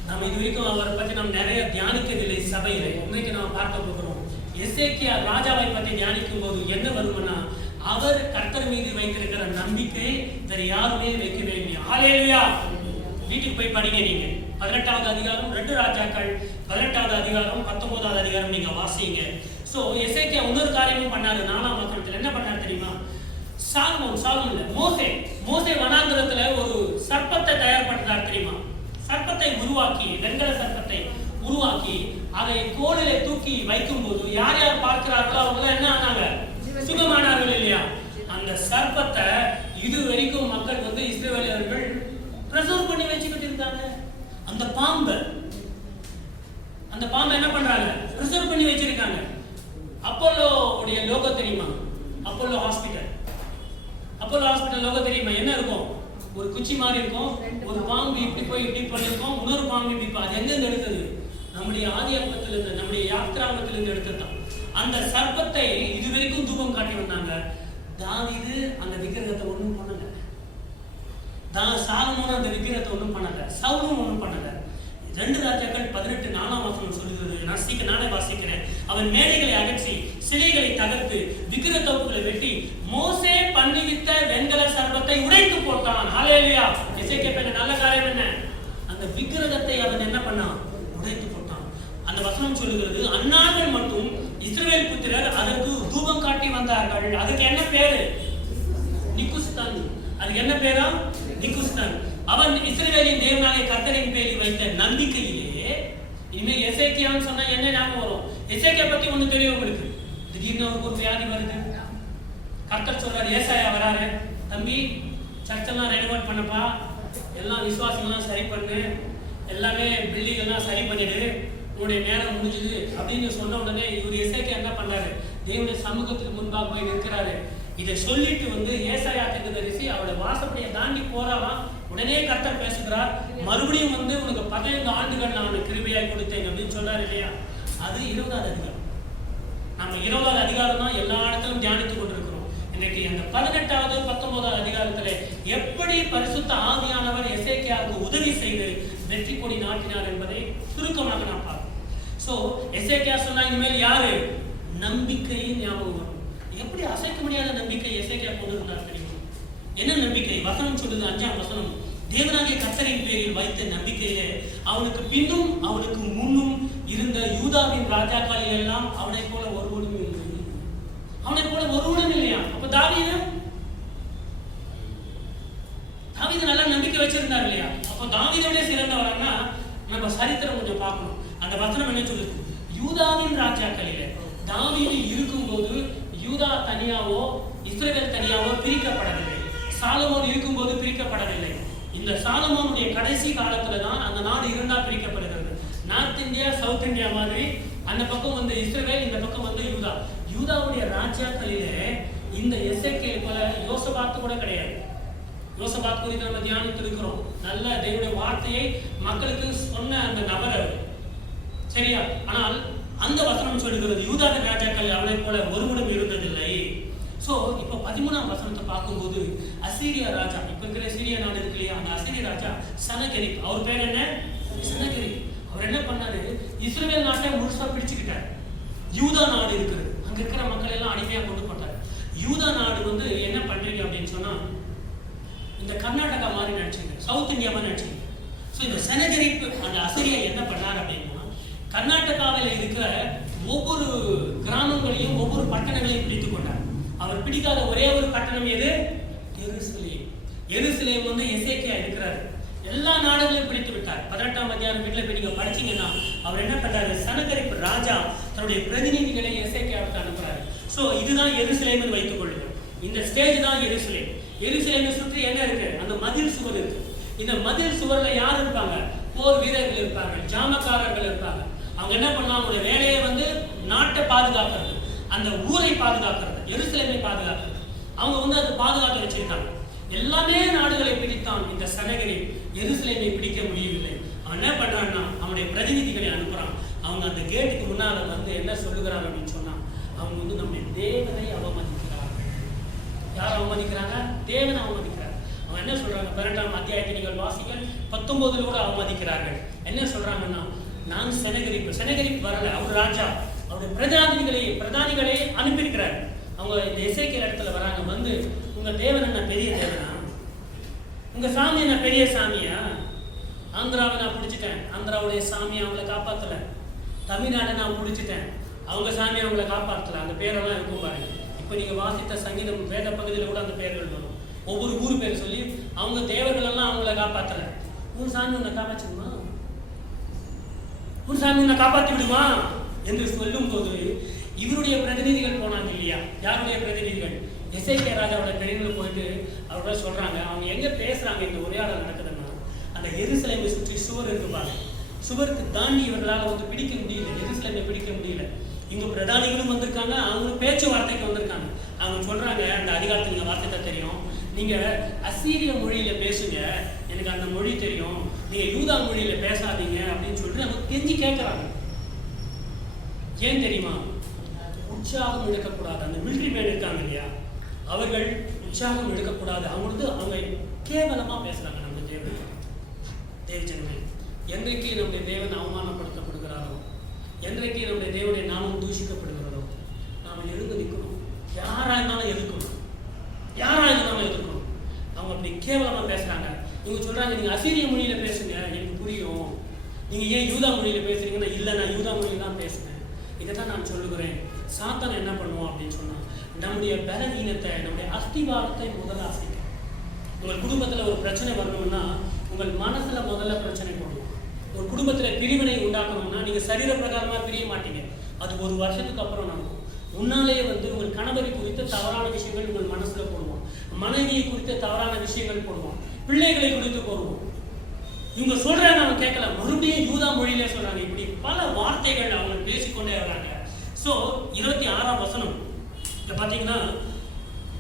நம்ம இது வரைக்கும் அவரை பத்தி நம்ம நிறைய தியானிக்கவில்லை சபையில. இன்னைக்கு நம்ம பார்க்க போகிறோம். எசேக்கியேல் ராஜாவை பற்றி தியானிக்கும் போது என்ன வரும்னா, அவர் கர்த்தர் மீது வைத்திருக்கிற நம்பிக்கை வேற யாருமே வைக்கவே இல்லை. ஹல்லேலூயா. வீட்டுக்கு போய் படிங்க நீங்க. 18வது அதிகாரம் 2 ராஜாக்கள் 18வது அதிகாரம் 19வது அதிகாரம் நீங்க வாசிங்க. சோ எசேக்கியேல் இன்னொரு காரியமும் பண்ணாரு. 4ஆம் வசனத்துல என்ன பண்ணாரு தெரியுமா? மோசே வனாந்தரத்துல ஒரு சர்ப்பத்தை தயார்படுத்தார் தெரியுமா? சர்ப்பத்தை உருவாக்கி, வெண்கல சர்ப்பத்தை உருவாக்கி அதை கோலிலே தூக்கி வைக்கும் போது யார் யார் பார்க்கிறார்களோ அவங்க என்ன ஆனாங்க? சுகமானார்கள் இல்லையா? அந்த சர்ப்பத்தை இது வரைக்கும் மக்கள் வந்து இஸ்ரவேலர்கள் பிரசர்வ் பண்ணி வச்சுக்கிட்டு இருந்தாங்க. அந்த பாம்பை என்ன பண்றாங்க? பிரசர்வ் பண்ணி வச்சிருக்காங்க. அப்போலோ உடைய லோகோ தெரியுமா? அப்போலோ ஹாஸ்பிட்டல் லோகோ தெரியுமா? என்ன இருக்கும்? ஒரு குச்சி மாதிரி இருக்கும். ஒரு பாம்பு இப்படி போய் இப்படி பண்ணிருக்கோம், இன்னொரு பாம்பு இப்படி. அது எங்க எடுத்தது? நம்முடைய ஆதியாகமத்திலிருந்து, நம்முடைய யாத்ராகமத்திலிருந்து எடுத்ததுதான். அந்த சர்ப்பத்தை இதுவரைக்கும் தூபம் காட்டி வந்தாங்க. தாவீது அந்த விக்கிரகத்தை ஒண்ணும் பண்ணல. சாலமோன் அந்த விக்கிரகத்தை ஒண்ணும் பண்ணல. சவுலும் ஒண்ணும் பண்ணல. 2 ராஜாக்கள் 18 4ஆம் வசனம் சொல்லுகிறது. நானே வாசிக்கிறேன். அவன் மேடைகளை அகற்றி சிலைகளை தகர்த்து விக்கிர தோப்புகளை வெட்டி மோசே பண்ணிவித்த வெண்கல சர்ப்பத்தை உடைத்து போட்டான். ஹல்லேலூயா. எசேக்கியேல் நல்ல காரியம் என்ன? அந்த விக்கிரகத்தை அவன் என்ன பண்ணான்? உடைத்து போட்டான். அந்த வசனம் சொல்லுகிறது, அந்நாள்கள் மட்டும் இஸ்ரவேல் புத்திரர் அதற்கு தூபம் காட்டி வந்தார்கள். அதுக்கு என்ன பேரு? நிகுஸ்தான். அதுக்கு என்ன பேரா? நிகுஸ்தான். அவன் இஸ்ரவேலின் தேவனாகிய கர்த்தரின் பேரில் வைத்த நம்பிக்கையிலே. இனிமேல் எசேக்கியேல் சொன்னா என்ன ஞாபகம் வரும்? எசேக்கியேல் பத்தி ஒண்ணு தெரியும் உங்களுக்கு. திடீர்னு அவருக்கு ஒரு வியாதி வருது. கர்த்தர் சொல்றாரு, ஏசாயா வராரு, தம்பி சர்ச்செல்லாம் ரெனோவேட் பண்ணப்பா, எல்லாம் விசுவாசங்கள்லாம் சரி பண்ணு, எல்லாமே பில்டிங் எல்லாம் சரி பண்ணிடு, உன்னுடைய நேரம் முடிஞ்சுது அப்படின்னு சொன்ன உடனே இவர் எசேக்கியேல் என்ன பண்ணாரு? தேவனுடைய சமூகத்துக்கு முன்பாக போய் நிற்கிறாரு. இதை சொல்லிட்டு வந்து ஏசாயா தீர்க்கதரிசி அவளை வாசப்படியை தாண்டி போறாராம். உடனே கர்த்தர் பேசுகிறார், மறுபடியும் வந்து உனக்கு 15 ஆண்டுகள் நான் கிருபையாய் கொடுத்தேன் அப்படின்னு சொல்றாரு இல்லையா? அது 20வது அதிகாரம். நம்ம 20வது அதிகாரம் தான் எல்லா இடத்திலும் தியானித்துக் கொண்டிருக்கிறோம். இன்னைக்கு அந்த 18வது 19வது அதிகாரத்துல எப்படி பரிசுத்த ஆவியானவர் எசேக்கியாவுக்கு உதவி செய்து வெற்றி கொடி நாட்டினார் என்பதை சுருக்கமாக நான் பார்க்கிறோம். சோ எசேக்கியா சொன்னா இனிமேல் யாரு? நம்பிக்கையின் ஞாபகம் வரும். எப்படி அசைக்க முடியாத நம்பிக்கை எசேக்கியா கொண்டு இருந்தார் தெரியுமா? என்ன நம்பிக்கை? வசனம் சொல்லுது, 5ஆம் வசனம், தேவனாகிய கர்த்தரின் பேரில் வைத்த நம்பிக்கையிலே அவனுக்கு பின்னும் அவனுக்கு முன்னும் இருந்த யூதாவின் ராஜாக்களில் எல்லாம் அவனை போல ஒருவனும் இல்லை. அவனை போல ஒருவனும் இல்லையா? அப்ப தாவீது நல்ல நம்பிக்கை வச்சிருந்தார் இல்லையா? அப்போ தாவீதோட சிறந்தவரானா நம்ம சரித்திரம் கொஞ்சம் பார்க்கணும். அந்த வசனம் என்ன சொல்லுது? யூதாவின் ராஜாக்களிலே தாவீது இருக்கும்போது யூதா தனியாவோ இஸ்ரவேல் தனியாவோ பிரிக்கப்படவில்லை. சாலமோன் இருக்கும்போது பிரிக்கப்படவில்லை. இந்த சாலமோனுடைய கடைசி காலத்துல தான் அந்த நாடு 2ஆ பிரிக்கப்படுகிறது. நார்த் இந்தியா, சவுத் இந்தியா மாதிரி. அந்த பக்கம் வந்து இஸ்ரவேல், இந்த பக்கம் வந்து யூதா. யூதாவுடைய ராஜாக்களிலே இந்த எசேக்கியேல் போல யோசபாத் கூட கிடையாது. யோசபாத் குறித்து நம்ம தியானித்து இருக்கிறோம். நல்ல தேவனுடைய வார்த்தையை மக்களுக்கு சொன்ன அந்த நபர், சரியா? ஆனால் அந்த வசனம் சொல்லுகிறது, யூதாவின் ராஜாக்கள் அவனை போல ஒருவனும் இருந்ததில்லை. ஸோ இப்போ 13ஆம் வசனத்தை பார்க்கும்போது அசீரியா ராஜா, இப்போ இருக்கிற சீரியா நாடு இருக்கு இல்லையா, அந்த அசீரிய ராஜா சனகெரிப், அவர் பேர் என்ன? சனகெரிப். அவர் என்ன பண்ணாரு? இஸ்ரவேல் நாட்டை முழுசா பிடிச்சுக்கிட்டார். யூதா நாடு இருக்கிறது, அங்க இருக்கிற மக்கள் எல்லாம் அடிமையா கொண்டு போட்டார். யூதா நாடு வந்து என்ன பண்றீங்க அப்படின்னு சொன்னா, இந்த கர்நாடகா மாதிரி நினைச்சீங்க, சவுத் இந்தியா மாதிரி நினைச்சீங்க. ஸோ இந்த சனகெரிப் அந்த அசீரியா என்ன பண்ணார் அப்படின்னா, கர்நாடகாவில் இருக்கிற ஒவ்வொரு கிராமங்களையும் ஒவ்வொரு பட்டணங்களையும் பிடித்துக் கொண்டார். அவர் பிடிக்காத ஒரே ஒரு பட்டணம் எது? எருசலேம். எருசலேம் வந்து எசேக்கியா இருக்கிறார், எல்லா நாடுகளையும் பிடித்து விட்டார். 18ஆம் அதிகாரம் வீட்டில் போய் நீங்க படிச்சீங்கன்னா அவர் என்ன பண்றாரு? சனகெரிப் ராஜா தன்னுடைய பிரதிநிதிகளை எசேக்கியாவுக்கு அனுப்புறாரு. ஸோ இதுதான் எருசலேம்னு வைத்துக் கொள்ளுங்கள். இந்த ஸ்டேஜ் தான் எருசலேம். எருசலேமை சுற்றி என்ன இருக்கு? அந்த மதில் சுவர் இருக்கு. இந்த மதில் சுவர்ல யார் இருப்பாங்க? போர் வீரர்கள் இருப்பாங்க, ஜாமக்காரர்கள் இருப்பாங்க. அவங்க என்ன பண்ணுவாங்க? அவங்களுடைய வேலையை வந்து நாட்டை பாதுகாக்கிறது, அந்த ஊரை பாதுகாக்கிறது, எருசலேமை பாதுகாக்கிறது. அவங்க வந்து அதை பாதுகாத்து வச்சிருக்காங்க. எல்லாமே நாடுகளை பிடித்தான். இந்த சனகெரிப் எருசலேமை பிடிக்க முடியவில்லை. அவன் என்ன பண்றான்னா, அவனுடைய பிரதிநிதிகளை அனுப்புறான். அவங்க அந்த கேட்டுக்கு முன்னால வந்து என்ன சொல்லுகிறாங்க அப்படின்னு சொன்னா, அவங்க வந்து நம்முடைய தேவனை அவமதிக்கிறார்கள். யார் அவமதிக்கிறாங்க? தேவனை அவமதிக்கிறார். அவங்க என்ன சொல்றாங்க? 12ஆம் அத்தியாயத்தை நீங்கள் வாசிங்கள், 19 கூட அவமதிக்கிறார்கள். என்ன சொல்றாங்கன்னா, நான் சனகெரிப் வரல, அவர் ராஜா, அவருடைய பிரதானிகளை அனுப்பியிருக்கிறார். அவங்க இந்த எசேக்கியேல் இடத்துல வராங்க. வந்து உங்க தேவன் என்ன பெரிய தேவனா? உங்க சாமி என்ன பெரிய சாமியா? ஆந்திராவை நான் பிடிச்சிட்டேன், ஆந்திராவுடைய சாமி அவங்களை காப்பாற்றல. தமிழ்நாடை நான் பிடிச்சிட்டேன், அவங்க சாமி அவங்களை காப்பாற்றல. அந்த பேரெல்லாம் இருக்கும் பாருங்க. இப்போ நீங்க வாசித்த சங்கீதம் வேத பகுதியில் கூட அந்த பேர்கள் வரும். ஒவ்வொரு ஊர் பேர் சொல்லி அவங்க தேவர்கள் எல்லாம் அவங்களை காப்பாற்றல. உன் சாமி உன்னை காப்பாற்றிடுமா? உன் சாமி உன்னை காப்பாற்றி விடுமா என்று சொல்லும் போது இவருடைய பிரதிநிதிகள் போனாங்க இல்லையா? யாருடைய பிரதிநிதிகள்? எசேக்கியா ராஜாவோட பிரதிநிதிகள் போயிட்டு அவரோட சொல்றாங்க. அவங்க எங்க பேசுறாங்க? இந்த உரையாடல் நடக்குதுன்னா, அந்த எருசலேமை சுற்றி சுவர் இருக்குப்பாங்க. சுவருக்கு தாண்டி இவர்களால் வந்து பிடிக்க முடியல, எருசலேமை பிடிக்க முடியல. இங்க பிரதானிகளும் வந்திருக்காங்க, அவங்களும் பேச்சுவார்த்தைக்கு வந்திருக்காங்க. அவங்க சொல்றாங்க, அந்த அதிகாரத்தை நீங்க வார்த்தை தெரியும், நீங்க அசீரிய மொழியில பேசுங்க, எனக்கு அந்த மொழி தெரியும், நீங்க யூதா மொழியில பேசாதீங்க அப்படின்னு சொல்லிட்டு அவங்க கெஞ்சி கேட்கறாங்க. ஏன் தெரியுமா? உற்சாகம் எடுக்கக்கூடாது. அந்த மிலிட்டரி மேன் இருக்காங்க இல்லையா, அவர்கள் உற்சாகம் எடுக்கக்கூடாது. அவங்க கேவலமா பேசுறாங்க. நம்ம தேவஜனமே, என்றைக்கு நம்முடைய தேவன் அவமானப்படுத்தப்படுகிறாரோ, என்றைக்கு நம்முடைய தேவனுடைய நாமம் தூஷிக்கப்படுகிறதோ, நாம எழுந்து நிற்கணும். யாரா இருந்தாலும் எதிர்க்கணும், யாரா இருந்தாலும் எதிர்க்கணும். அவங்க அப்படி கேவலமா பேசுறாங்க. இவங்க சொல்றாங்க, நீங்க அசீரிய மொழியில பேசுங்க, எனக்கு புரியும். நீங்க ஏன் யூதா மொழியில பேசுறீங்கன்னா, இல்லை நான் யூதா மொழியில தான் பேசுறேன். இதைதான் நான் சொல்லுகிறேன். சாத்தான் என்ன பண்ணுவோம் அப்படின்னு சொன்னா, நம்முடைய பலவீனத்தை, நம்முடைய அஸ்திவாரத்தை முதல்ல அசைக்கும். உங்கள் குடும்பத்துல ஒரு பிரச்சனை வரணும்னா உங்கள் மனசுல முதல்ல பிரச்சனை போடுவோம். ஒரு குடும்பத்துல பிரிவினை உண்டாக்கணும்னா நீங்க சரீர பிரகாரமா பிரிய மாட்டீங்க, அது ஒரு வருஷத்துக்கு அப்புறம் நடக்கும். முன்னாலேயே வந்து உங்கள் கணவரை குறித்த தவறான விஷயங்கள் உங்கள் மனசுல போடுவோம், மனைவியை குறித்த தவறான விஷயங்கள் போடுவோம், பிள்ளைகளை குறித்து போடுவோம். இவங்க சொல்றாங்க, அவங்க கேட்கல, மறுபடியும் யூதா மொழியிலே சொல்றாங்க. இப்படி பல வார்த்தைகள் அவங்க பேசிக்கொண்டே வர்றாங்க. ஸோ 26ஆம் வசனம் பார்த்தீங்கன்னா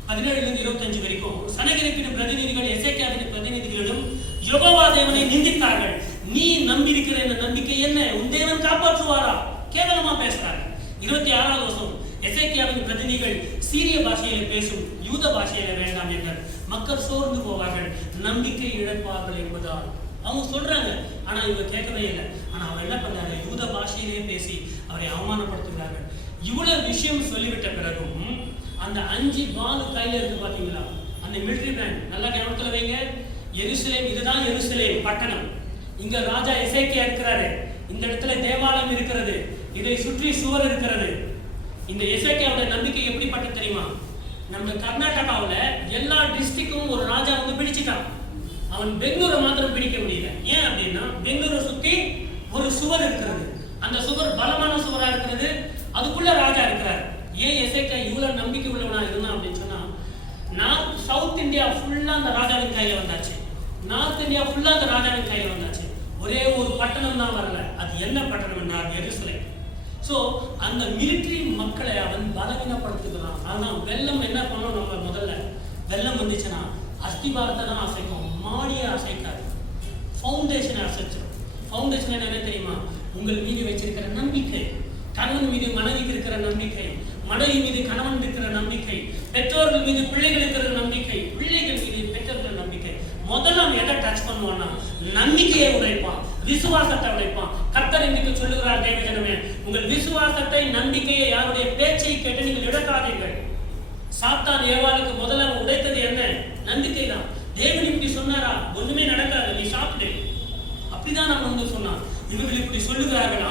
17-25 வரைக்கும், சனகெரிப்பின் பிரதிநிதிகள் எசேக்கியாவின் பிரதிநிதிகளிடம் யெகோவா தேவனை நிந்தித்தார்கள். நீ நம்பியிருக்கிற இந்த நம்பிக்கை என்ன? உன் தேவன் காப்பாற்றுவாரா? கேவலமா பேசுறாங்க. 26ஆவது வசனம், எசேக்கியாவின் பிரதிநிதிகள் சீரிய பாஷையில பேசும், யூத பாஷையில வேண்டாம் என்றார். மக்கள் சோர்ந்து போவார்கள், நம்பிக்கை இழப்பார்கள் என்பதால் அவங்க சொல்றாங்க. ஆனா இவங்க கேட்கவே இல்லை. ஆனா அவர் என்ன பண்றாங்க? யூத பாஷையிலே பேசி அவரை அவமானப்படுத்துகிறார்கள். இவ்வளவு விஷயம் சொல்லிவிட்ட பிறகும் அந்த 5 பால் கையில இருக்கு பாத்தீங்களா, அந்த மிலிட்டரி மேன், நல்லா கவனத்துல வைங்க. எருசலேம், இதுதான் எருசலேம் பட்டணம். இங்க ராஜா எசேக்கியா இருக்கிறாரு, இந்த இடத்துல தேவாலயம் இருக்கிறது, இதை சுற்றி சுவர் இருக்கிறது. இந்த எசேக்கியாவோட நம்பிக்கை எப்படிப்பட்ட தெரியுமா? நம்ம கர்நாடகாவில் எல்லா டிஸ்ட்ரிக்டும் ஒரு ராஜா வந்து பிடிச்சிட்டான். அவன் பெங்களூரை மாத்திரம் பிடிக்க முடியல. ஏன் அப்படின்னா, பெங்களூரை சுத்தி ஒரு சுவர் இருக்கிறது, அந்த சுவர் பலமான சுவரா இருக்கிறது, அதுக்குள்ள ராஜா இருக்கிறார். ஏன் எசேக்கியா இவ்வளவு நம்பிக்கை உள்ளவனா இருந்தான் அப்படின்னு சொன்னா, சவுத் இந்தியா ஃபுல்லா அந்த ராஜாவின் கையில வந்தாச்சு, நார்த் இந்தியா ஃபுல்லா அந்த ராஜாவின் கையில வந்தாச்சு. ஒரே ஒரு பட்டணம் தான் வரல. அது என்ன பட்டணம்னா எருசலேம். ஸோ அந்த மிலிட்டரி மக்களை அவன் பலவீனப்படுத்துகிறான். ஆனால் வெள்ளம் என்ன பண்ணணும்? நம்ம முதல்ல வெள்ளம் வந்துச்சுன்னா அஸ்திபாரத்தை தான் அசைக்கும், மாடியை அசைக்காது, ஃபவுண்டேஷனை அசைச்சிடும். ஃபவுண்டேஷன் என்ன தெரியுமா? உங்கள் மீது வச்சிருக்கிற நம்பிக்கை, கணவன் மீது மனைவிக்கு இருக்கிற நம்பிக்கை, மனைவி மீது கணவன் இருக்கிற நம்பிக்கை, பெற்றோர்கள் மீது பிள்ளைகளுக்கு இருக்கிற நம்பிக்கை, பிள்ளைகள் மீது பெற்றோர்கள் நம்பிக்கை. முதல்ல அவன் எதை டச் பண்ணுவான்னா நம்பிக்கையை உடைப்பான், விசுவாசத்தை உடைப்பான். கர்த்தர் இன்றைக்கு சொல்லுகிறார், தேவஜனமே, உங்கள் விசுவாசத்தை, நம்பிக்கையை, யாருடைய பேச்சை கேட்டு நீங்கள் இழக்காதீர்கள். சாத்தான் ஏவாளுக்கு முதல்ல உடைத்தது என்ன? நம்பிக்கை தான். தேவன் இப்படி சொன்னாரா? ஒண்ணுமே நடக்காது, நீ சாப்பிடு, அப்படிதான் நம்ம வந்து சொன்னான். இவர்கள் இப்படி சொல்லுகிறார்கள்.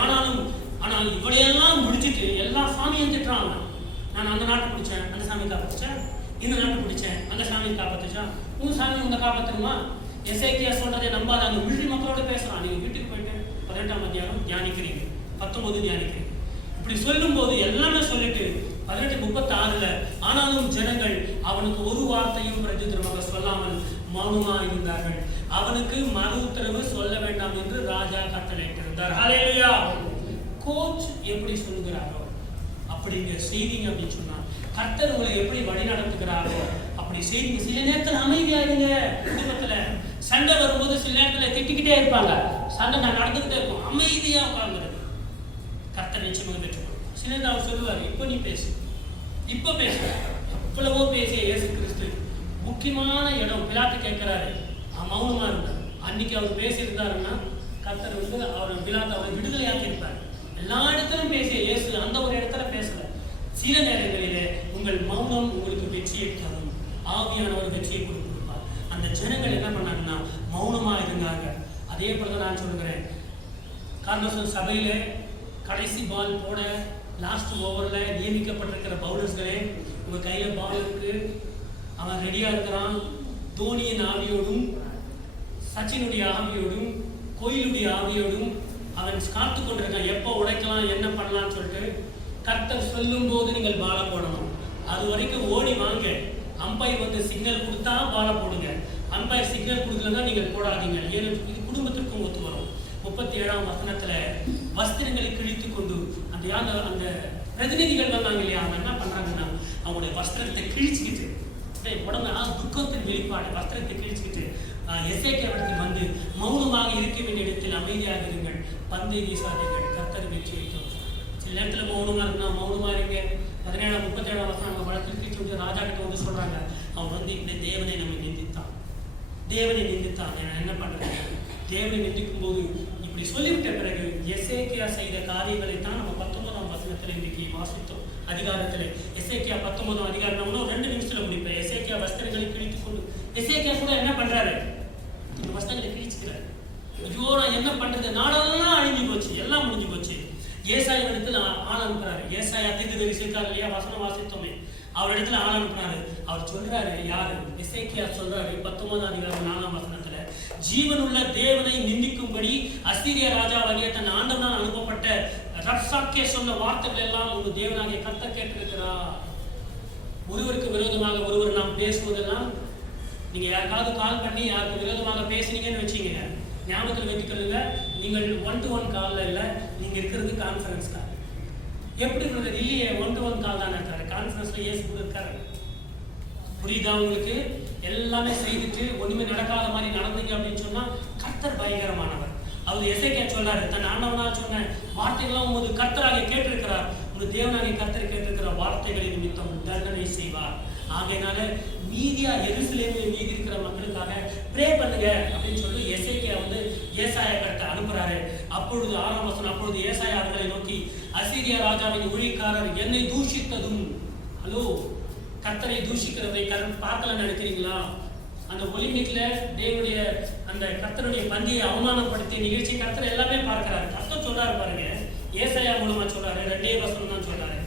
ஆனால் இவளையெல்லாம் முடிச்சுட்டு எல்லா சாமியும் திட்டுறாங்க. நான் அந்த நாட்டை பிடிச்சேன், அந்த சாமி காப்பாத்துச்சேன், இந்த நாட்டை பிடிச்சேன், அந்த சாமி காப்பாத்துச்சா, உங்க சாமி உங்க காப்பாத்துருமா? எசேக்கியா சொல்றதை நம்பாத அந்த மிலிட்டரி மக்களோட பேசுறான். நீங்க வீட்டுக்கு போயிட்டு 18ஆம் அதிகாரம் தியானிக்கிறீங்க, 19 தியானிக்கிறீங்க. இப்படி சொல்லும் போது எல்லாமே சொல்லிட்டு 18:36 ஆனாலும் ஜனங்கள் அவனுக்கு ஒரு வார்த்தையும் பிரதித்திரமாக சொல்லாமல் மௌனமா இருந்தார்கள். அவனுக்கு மறு உத்தரவு சொல்ல வேண்டாம் என்று ராஜா கட்டளையிட்டிருந்தார். ஹல்லேலூயா. கோச் எப்படி சொல்லுகிறாரோ அப்படிங்க செய்திங்க அப்படின்னு சொன்னா, கர்த்தர் உங்களை எப்படி வழி நடத்துகிறாரோ அப்படி செய்திங்க. சில நேரத்தில் அமைதியா இருங்க. குடும்பத்துல சண்டை வரும்போது சில நேரத்துல திட்டிக்கிட்டே இருப்பாங்க, சண்டை நடந்துகிட்டே இருக்கும், அமைதியா உட்கார்ந்துருக்கு. கர்த்தர் நிச்சயமாக வெற்றி கொடுப்பார். சில நேரம் அவர் சொல்லுவார், இப்போ நீ பேசு, இப்போ பேசு. எவ்வளவோ பேசிய இயேசு கிறிஸ்து முக்கியமான இடம் பிலாத்து கேட்கிறாரு, மௌனமா இருந்தார். அன்னைக்கு அவர் பேசியிருந்தாருன்னா கர்த்தர் வந்து அவர் பிலாத்து அவரை விடுதலையாக்கி இருப்பார். எல்லா இடத்திலும் பேசிய இயேசு அந்த ஒரு இடத்துல பேசல. சில நேரங்களிலே உங்கள் மௌனம் உங்களுக்கு வெற்றியை தரும். ஆவியானவர் வெற்றியை கொடுப்பார். அந்த ஜனங்கள் என்ன பண்ணாங்கன்னா மௌனமா இருந்தாங்க. அதே போலதான் நான் சொல்லுகிறேன், கார்னோசல் சபையில கடைசி பால் போட லாஸ்ட் ஓவர்ல நியமிக்கப்பட்டிருக்கிற பவுலர்ஸ்களே, உங்க கையில பால் இருக்கு, அவன் ரெடியா இருக்கிறான். தோனியின் ஆவியோடும், சச்சினுடைய ஆவியோடும், கோயிலுடைய ஆவியோடும் அவன் காத்து கொண்டிருக்கான். எப்போ உடைக்கலாம், என்ன பண்ணலாம்னு சொல்லிட்டு கர்த்தர் சொல்லும் போது நீங்கள் பாலை போடணும். அது வரைக்கும் ஓடி வாங்க. அம்பையர் வந்து சிக்னல் கொடுத்தா பாலை போடுங்க. அம்பையர் சிக்னல் கொடுக்கலன்னா நீங்கள் போடாதீங்க. ஏன்னா இது குடும்பத்திற்கும் ஒத்து வரும். 37ஆம் வசனத்துல வஸ்திரங்களை கிழித்து கொண்டு அந்த பிரதிநிதிகள் வந்தாங்க இல்லையா, அவங்க என்ன பண்றாங்கன்னா அவங்களுடைய வஸ்திரத்தை கிழிச்சுக்கிட்டு, உடம்பு துக்கத்தின் வெளிப்பாடு, வஸ்திரத்தை கிழிச்சுக்கிட்டு எசேக்கியாவிடத்தில் வந்து மௌனமாக இருக்க வேண்டிய இடத்தில் அமைதியாக இருங்கள், பந்தை வீசாதீர்கள், கர்த்தர் வெற்றி வைக்கும். சில நேரத்தில் மௌனமா இருக்குன்னா மௌனமா இருங்க. 17ஆம் 37ஆம் வசனம் அவங்க வழக்கில் கிழிச்சு ராஜா கிட்ட வந்து சொல்றாங்க, அவன் வந்து இப்படி தேவனை நம்ம நிந்தித்தான், தேவனை நிந்தித்தான், நான் என்ன பண்றேன்? தேவனை நிந்திக்கும் போது இப்படி சொல்லிவிட்ட பிறகு எசேக்கியா செய்த காரியங்களை தான் நம்ம 19ஆம் வசனத்தில் இன்னைக்கு வாசித்தோம். அதிகாரத்தில் எசேக்கியா 19ஆம் அதிகாரம், நம்ம 2 நிமிஷத்துல முடிப்பேன். எசேக்கியா வஸ்திரங்களை கிழித்துக் கொண்டு, எசேக்கியா கூட என்ன பண்றாரு? இந்த வஸ்திரங்களை கிழிச்சுக்கிறாரு. ஐயோ நான் என்ன பண்றது, நாடெல்லாம் அழிஞ்சு போச்சு, எல்லாம் முடிஞ்சு போச்சு. ஏசாயா இடத்துல ஆள் அனுப்புறாரு. ஏசாயா தீர்க்கதரிசி இருக்காரு இல்லையா, வசனம் வாசித்தோமே, அவர் இடத்துல ஆள் அனுப்புறாரு. அவர் சொல்றாரு, யாரு? எசேக்கியா சொல்றாரு 19ஆம் அதிகாரம் 4ஆம் வசனத்துல, ஜீவனுள்ள தேவனை நிந்திக்கும்படி அசீரிய ராஜாவாகிய தன் ஆண்டவனால் அனுப்பப்பட்ட ரப்சாக்கே சொன்ன வார்த்தைகள் எல்லாம் ஒரு தேவனாகிய கர்த்தர் கேட்டிருக்கிறார். ஒருவருக்கு விரோதமாக ஒருவர் நாம் பேசுவதெல்லாம், நீங்க யாருக்காவது கால் பண்ணி யாருக்கு விரோதமாக பேசுனீங்கன்னு வச்சீங்க, ஞாபகத்தில் வைத்துக்கொள்ளுங்க, நீங்கள் 1-to-1 கால்ல இல்ல, நீங்க இருக்கிறது கான்ஃபரன்ஸ் கால். எப்படி சொல்றது? இல்லையே, 1-to-1 கால் தானே இருக்காரு. கான்ஃபரன்ஸ்ல இயேசு கூட இருக்காரு. புரியுதா உங்களுக்கு? எல்லாமே செய்துட்டு ஒண்ணுமே நடக்காத மாதிரி நடந்தீங்க அப்படின்னு சொன்னா கர்த்தர் பயங்கரமானவர். அவர் எசேக்கியா சொல்றாரு, தன் ஆண்டவனா சொன்ன வார்த்தைகள்லாம் உமது கர்த்தராக கேட்டிருக்கிறார், உங்க தேவனாகிய கர்த்தர் கேட்டிருக்கிற வார்த்தைகளின் நிமித்தம் தண்டனை செய்வார். ஆகையினால மீதியா எருசலேமில் மீதி இருக்கிற மக்களுக்காக ப்ரே பண்ணுங்க அப்படின்னு சொல்லி எசேக்கியா வந்து ஏசாயா கிட்ட அனுப்புறாரு. அப்பொழுது 6ஆம் வசனம், அப்பொழுது ஏசாயா அவர்களை நோக்கி, அசீரியா ராஜாவின் ஊழியக்காரர் என்னை தூஷித்ததும், ஹலோ, கர்த்தரை தூஷிக்கிறதை பார்க்கலன்னு நினைக்கிறீங்களா? அந்த ஒலிம்பிக்ல தேவனுடைய அந்த கர்த்தருடைய பந்தியை அவமானப்படுத்திய நிகழ்ச்சி கர்த்தர் எல்லாமே பார்க்கிறாரு. கர்த்தர் சொல்றாரு பாருங்க, ஏசாயா மூலமா சொல்றாரு, 2 வசனம் தான் சொல்றாரு,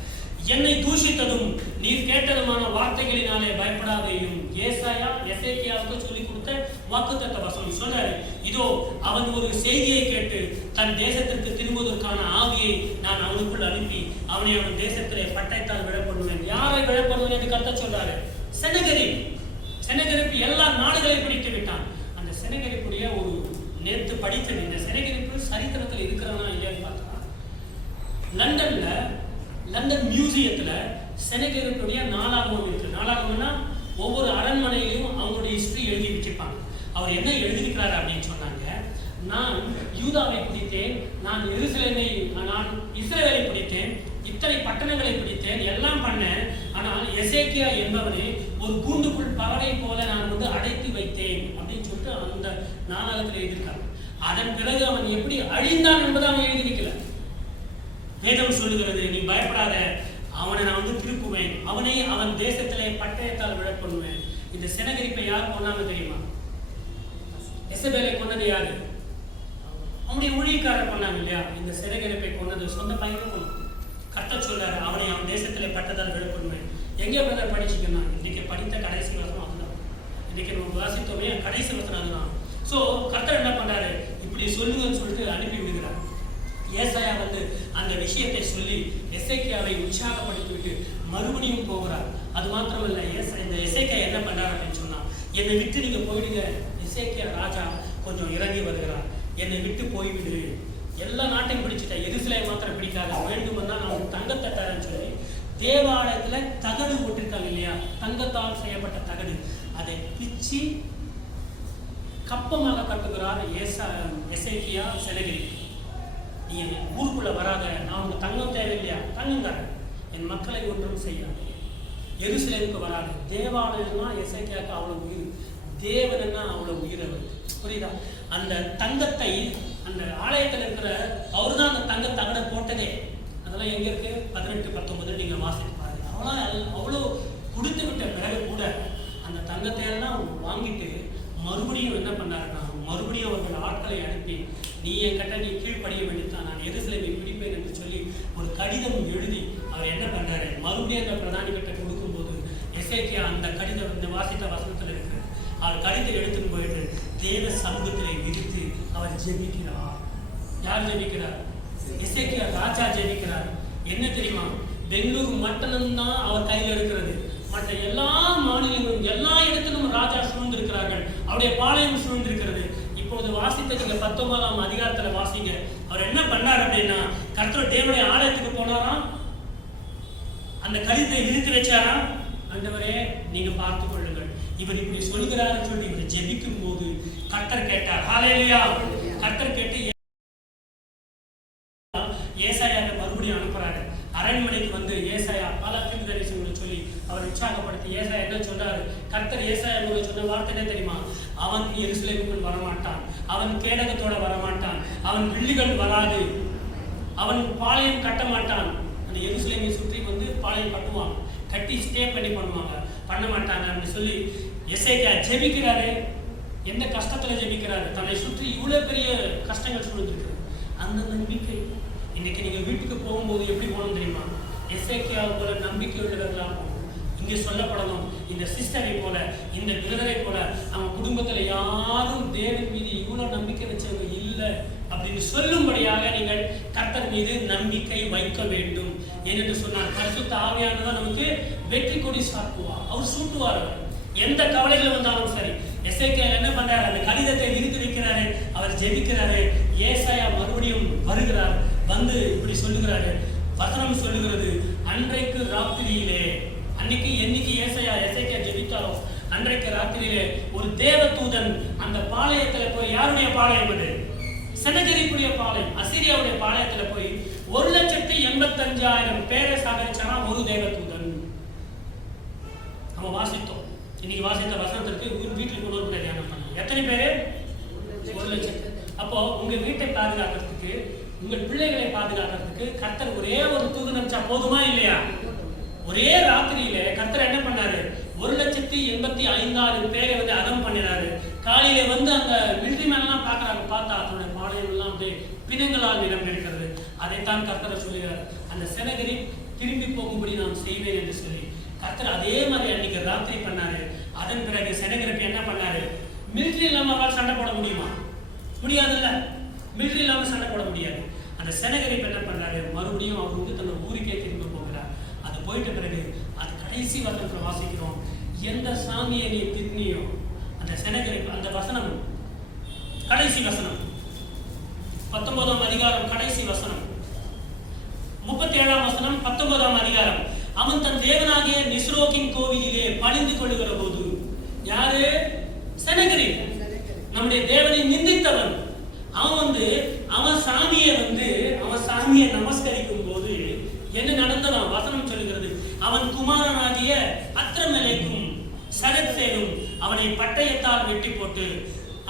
என்னை தூஷித்ததும் நீர் கேட்டதுமான வார்த்தைகளினாலே பயப்படாதேயும். ஏசாயா எசேக்கியாவுக்கு சொல்லிக் கொடுத்த வாக்குத்தத்த வசனம் சொல்றாரு, இதோ அவன் ஒரு செய்தியை கேட்டு தன் தேசத்திற்கு திரும்புவதற்கான ஆவியை நான் அவனுக்குள் அனுப்பி அவனை அவன் தேசத்திலே பட்டயத்தால் விடப்படுவேன். யாரை விடப்படுவேன் என்று கர்த்தர் சொல்றாரு? செனகரிப்பு எல்லா நாடுகளை பிடித்து விட்டான். அந்த செனகரிப்புடைய ஒரு நேற்று படித்தது, இந்த செனகரிப்பு சரித்திரத்தில் இருக்கிறதா இல்லையான்னு பார்த்தா, லண்டன் மியூசியத்துல செனகரிப்புடைய நாளாகமம் இருக்கு. நாளாகமம்னா ஒவ்வொரு அரண்மனையிலும் அவங்களுடைய ஹிஸ்டரி எழுதி வச்சிருப்பாங்க. அவர் என்ன எழுதியிருக்கிறாரு அப்படின்னு சொன்னாங்க, நான் யூதாவை பிடித்தேன், நான் எருசலேமை, நான் இஸ்ரவேலை பிடித்தேன், இத்தனை பட்டணங்களை பிடித்தேன், எல்லாம் பண்ணேன். ஆனா ஆனால் எசேக்கியா என்பவனை ஒரு கூண்டுக்குள் பறவை போல நான் வந்து அடைத்து வைத்தேன் அப்படின்னு சொல்லிட்டு அந்த நாடகத்தில் எழுதியிருக்காங்க. அதன் பிறகு அவன் எப்படி அழிந்தான் என்பதை அவன் எழுதி வைக்கல. வேதம் சொல்லுகிறது, நீ பயப்படாத, அவனை நான் வந்து திருப்புவேன், அவனை அவன் தேசத்திலே பட்டயத்தால் விழப்பண்ணுவேன். இந்த செனகரிப்பை யார் கொண்டாங்க தெரியுமா? எசபேலை கொண்டது யாரு? அவனுடைய ஊழியக்காரர் கொண்டாங்க இல்லையா? இந்த செனகரிப்பை கொண்டது சொந்த பையனும் கொண்டு. கர்த்தர் சொல்றாரு, அவனை அவன் தேசத்திலே பட்டதால் விழப்பண்ணுவேன். எங்கே பிரதர் படிச்சுக்கணும்? இன்னைக்கு படித்த கடைசி வசனம் அதுதான். இன்னைக்கு நம்ம வாசித்தோமே கடைசி வசனம் அதுதான். ஸோ கர்த்தர் என்ன பண்றாரு? இப்படி சொல்லுங்கன்னு சொல்லிட்டு அனுப்பி விடுகிறார். ஏசாயா வந்து அந்த விஷயத்தை சொல்லி எசேக்கியாவை உற்சாகப்படுத்திவிட்டு மறுபடியும் போகிறார். அது மாத்திரமல்ல, இந்த எசேக்கியா என்ன பண்றாரு அப்படின்னு சொன்னா, என்னை விட்டு நீங்க போயிடுங்க. எசேக்கியா ராஜா கொஞ்சம் இறங்கி வருகிறார். என்னை விட்டு போய்விடு, எல்லா நாட்டையும் பிடிச்சிட்டேன், எருசலேம் மாத்திரம் பிடிக்காத, வேண்டுமென்னா நான் தங்கத்தை தரேன்னு சொல்லி தேவாலயத்துல தகடு போட்டிருக்காங்க இல்லையா, தங்கத்தால் செய்யப்பட்ட தகடு, அதை பிச்சு கப்பமாக கட்டுகிறார் எசேக்கியா செனகரிப்பு. நீ ஊருக்குள்ள வராத, நான் உங்க தங்கம் தேவையில்லையா? தங்கம் தரேன், என் மக்களை ஒன்றும் செய்யாது. எருசலேமுக்கு வராது. தேவாலயம்னா எசேக்கியாவுக்கு அவ்வளவு உயிர், தேவனா அவ்வளவு உயிர் அவருக்கு. புரியுதா? அந்த தங்கத்தை அந்த ஆலயத்தில் இருக்கிற அவர் தான் அந்த தங்க தகடை போட்டதே. அதெல்லாம் எங்க இருக்கு? 18-19 நீங்க வாசித்து பாருங்க. அவ்வளோ கொடுத்து விட்ட பிறகு கூட அந்த தங்கத்தை எல்லாம் வாங்கிட்டு மறுபடியும் என்ன பண்ணாருன்னா, மறுபடியும் அவர்கள் ஆட்களை அனுப்பி, நீ என் கட்ட நீ கீழ்ப்படிய வேண்டியதான், நான் எருசலேமை பிடிப்பேன் என்று சொல்லி ஒரு கடிதம் எழுதி அவர் என்ன பண்றாரு, மறுபடியும் அந்த பிரதானி கிட்ட கொடுக்கும்போது எசேக்கியா அந்த கடிதம் இந்த வாசித்த வசனத்தில் இருக்கு. அவர் கடிதம் எடுத்துட்டு போயிட்டு தேவ சமூகத்திலே விரித்து அவர் ஜெபிக்கிறார். யார் ஜெபிக்கிறார்? எசேக்கியா ராஜா ஜெபிக்கிறார். என்ன தெரியுமா? பெங்களூர் மட்டும்தான் அவர் கையில் இருக்கிறது, மற்ற எல்லா மாநிலங்களும் எல்லா இடத்திலும் ராஜா சூழ்ந்திருக்கிறார்கள், அவருடைய பாளையம் சூழ்ந்திருக்கிறது. இப்போது வாசித்த நீங்க 19ஆம் அதிகாரத்துல வாசிங்க. அவர் என்ன பண்ணார் அப்படின்னா, கர்த்தர் தேவனுடைய ஆலயத்துக்கு போனாராம், அந்த கடிதத்தை விரித்து வச்சாராம். ஆண்டவரே நீங்க பார்த்துக் கொள்ளுங்கள், இவர் இப்படி சொல்கிறார் சொல்லி இவர் ஜெபிக்கும் போது கர்த்தர் கேட்டார். ஹல்லேலூயா! கர்த்தர் கேட்டு ஏசாயாவை மறுபடியும் அனுப்புறாரு. அரண்மனைக்கு வந்து ஏசாயா பல தீர்க்கதரிசனங்களை சொல்லி அவர் உற்சாகப்படுத்தி ஏசாயா என்ன சொன்னாரு? கர்த்தர் ஏசாயா சொன்ன வார்த்தை என்ன தெரியுமா? அவன் எருசலேமுக்குள் வரமாட்டான், அவன் கேடகத்தோட வரமாட்டான், அவன் வில்லுகள் வராது, அவன் பாளையம் கட்ட மாட்டான். அந்த எருசலேமை சுற்றி வந்து பாளையம் கட்டுவாங்க, கட்டி ஸ்டே பண்ண மாட்டாங்க அப்படின்னு சொல்லி எசேக்கியா ஜெபிக்கிறாரு. எந்த கஷ்டத்துல ஜெபிக்கிறாரு? தன்னை சுற்றி இவ்வளவு பெரிய கஷ்டங்கள் சூழ்ந்திருக்கு. அந்த நம்பிக்கை இன்னைக்கு நீங்க வீட்டுக்கு போகும்போது எப்படி போகணும் தெரியுமா? எசேக்கியா போல நம்பிக்கை உள்ளவர்களா போகணும். இங்க சொல்லப்படணும், இந்த சிஸ்டரை போல, இந்த பிரதரை போல அவங்க குடும்பத்துல யாரும் தேவன் மீது இவ்வளவு நம்பிக்கை வச்சவங்க இல்லை அப்படின்னு சொல்லும்படியாக நீங்கள் கர்த்தர் மீது நம்பிக்கை வைக்க வேண்டும். ஏனென்று சொன்னார், பரிசுத்த ஆவியானவர் நமக்கு வெற்றி கொடி சாட்டுவார், அவர் சூட்டுவார். எந்த கவலைகள் வந்தாலும் சரி. எசேக்கியா என்ன பண்றாரு? அந்த கடிதத்தை விரித்து வைக்கிறாரு, அவர் ஜெபிக்கிறாரு. ஏசாயா மறுபடியும் வருகிறார், வந்து இப்படி சொல்லுகிறாரு. வசனம் சொல்லுகிறது, அன்றைக்கு ராத்திரியிலே, அன்னைக்கு என்னைக்கு எசேக்கியா ஜெபித்தாரோ அன்றைக்கு ராத்திரியிலே ஒரு தேவதூதன் அந்த பாளையத்துல போய், யாருடைய பாளையம் அது? செனகரிப்புடைய பாளையம், அசீரியாவுடைய பாளையத்துல போய் 1,85,000 பேரை சாகரிச்சானா ஒரு தேவதூதன். நம்ம வாசித்தோம். இன்னைக்கு வாசித்த வசனத்திற்கு வீட்டுக்கு கொண்டு வந்து தியானம் பண்ணணும். எத்தனை பேரு? 1,00,000. அப்போ உங்க வீட்டை பாதுகாக்கிறதுக்கு, உங்கள் பிள்ளைகளை பாதுகாக்கிறதுக்கு கர்த்தர் ஒரே ஒரு தூதன் அனுப்பிச்சா போதுமா இல்லையா? ஒரே ராத்திரியில கர்த்தர் என்ன பண்ணாரு? 1,85,000 பேரை வந்து அதம் பண்ணினாரு. காலையில வந்து அந்த மிலிட்டரி மேன் எல்லாம் பாக்குறாங்க, பார்த்தா அதனுடைய பாளையம் எல்லாம் அப்படியே பிணங்களால் நிரம்பி இருக்கிறது. அதைத்தான் கர்த்தர் சொல்லுகிறார், அந்த செனகரி திரும்பி போகும்படி நான் செய்வேன் என்று சொல்லி கர்த்தர் அதே மாதிரி அன்னைக்கு ராத்திரி பண்ணாரு. அதன் பிறகு செனகரிப்பு என்ன பண்ணாரு? மிலிட்டரி இல்லாம அவரால் சண்டை போட முடியுமா? முடியாதுல்ல. மிலிட்டரி இல்லாம சண்டை போட முடியாது. அந்த செனகரிப்பு என்ன பண்ணாரு? மறுபடியும் அவர் வந்து தன்னோட ஊருக்கே திரும்ப போகிறார். அது போயிட்ட பிறகு அது கடைசி வசனத்துல வாசிக்கிறோம், எந்த சாமியை நீ தின்னியோ அந்த செனகரிப்பு, அந்த வசனம் கடைசி வசனம் 19ஆம் அதிகாரம் கடைசி வசனம் 37ஆம் வசனம் 19ஆம் அதிகாரம். அவன் தன் தேவனாகிய நிஸ்ரோக்கின் கோவிலிலே பணிந்து கொள்ளுகிற போது, யாரு? செனகரிப், நம்முடைய தேவனை நிந்தித்தவன். அவன் வந்து அவன் சாமியை நமஸ்கரிக்கும் போது என்ன நடந்ததான் வசனம் சொல்லுகிறது, அவன் குமாரனாகிய அதை பட்டயத்தால் வெட்டி போட்டு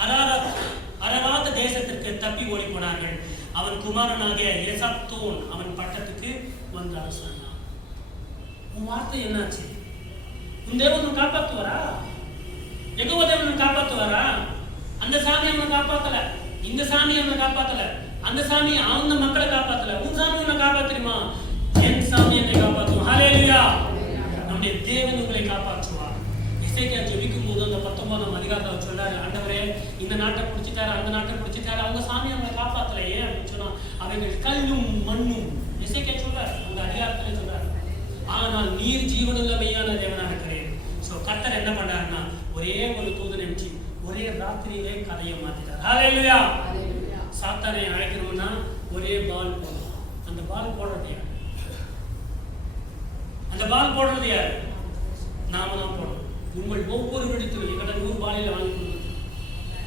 அரராத தேசத்திற்கு தப்பி ஓடி போனார்கள். அவன் குமாரனாகிய எசத்தோன் அவன் பட்டத்துக்கு வந்து அரசாண்டான். உன் வார்த்தை என்னாச்சு? உன் தேவன் காப்பாத்துவாரா? யெகோவா தேவன் காப்பாத்துவாரா? அந்த சாமி அவனை காப்பாத்தல, இந்த சாமி அவனை காப்பாத்தல, அந்த சாமி அந்த மக்களை காப்பாத்தல. உன் சாமி உன்னை காப்பாத்துமா? என் சாமி என்னை காப்பாற்றுவான். ஹல்லேலூயா. நம்முடைய தேவன் உங்களை காப்பாற்றுவார். எசேக்கியா ஜெபிக்கும் போது அந்த 19ஆம் அதிகாரத்தில் சொல்றாரு, ஆண்டவரே இந்த நாட்டை பிடிச்சிட்டாரு, அந்த நாட்டை பிடிச்சிட்டாரு, அவங்க சாமி அவங்களை காப்பாத்தல. ஏன் அப்படின்னு சொன்னா அவைகள் கல்லும் மண்ணும். எசேக்கியா சொல்றாரு, அந்த அதிகாரத்துல சொல்றாரு. ஆனால் நீர் ஜீவனுள்ள மெய்யான தேவனாக இருக்கிறேன். சோ கர்த்தர் என்ன பண்றாருன்னா ஒரே ஒரு தூதனை அனுப்பிச்சு ஒரே ராத்திரியிலே கதையை மாத்திட்டார். ஹல்லேலூயா. சாத்தானை அழைக்கணும்னா ஒரே பால் போடணும். அந்த பால் போடுறது யார்? அந்த பால் போடுறது யார்? நாம தான் போடணும். உங்கள் ஒவ்வொரு இடத்திலும் எங்கிட்ட 100 பாலில் வாங்கி கொடுக்குது.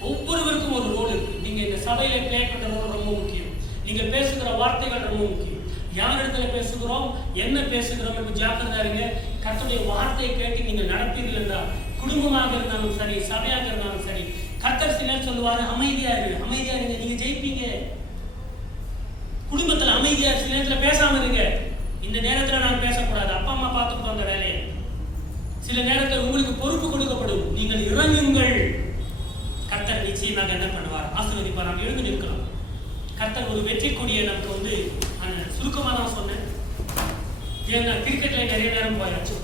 ஒவ்வொருவருக்கும் ஒரு ரோல் இருக்கு. நீங்க இந்த சபையில பிளே பண்ற ரோல் ரொம்ப முக்கியம். நீங்க பேசுகிற வார்த்தைகள் ரொம்ப முக்கியம். யார் இடத்துல பேசுகிறோம், என்ன பேசுகிறோம் என்று ஜாக்கிரதையா இருங்க. கர்த்தருடைய வார்த்தையை கேட்டு நீங்க நடப்பீர்கள் என்றால், குடும்பமாக இருந்தாலும் சரி, சபையாக இருந்தாலும் சரி, கர்த்தர் சிலர் சொல்லுவாரு அமைதியா இருங்க, அமைதியா இருங்க, நீங்க ஜெயிப்பீங்க. குடும்பத்துல அமைதியா சில நேரத்துல பேசாம இருங்க. இந்த நேரத்துல நான் பேசக்கூடாது, அப்பா அம்மா பார்த்துக்கிட்டோம் அந்த வேலையை. சில நேரத்தில் உங்களுக்கு பொறுப்பு கொடுக்கப்படும், நீங்கள் இறங்குங்கள். கர்த்தர் நிச்சயமாக என்ன பண்ணுவார்? ஆசீர்வதிப்பார். நாம் எழுந்து நிற்கலாம். கர்த்தர் ஒரு வெற்றி கொடியை நமக்கு வந்து சுருக்கமா நான் சொன்னேன். ஏன்னா கிரிக்கெட்ல நிறைய நேரம் போயாச்சு.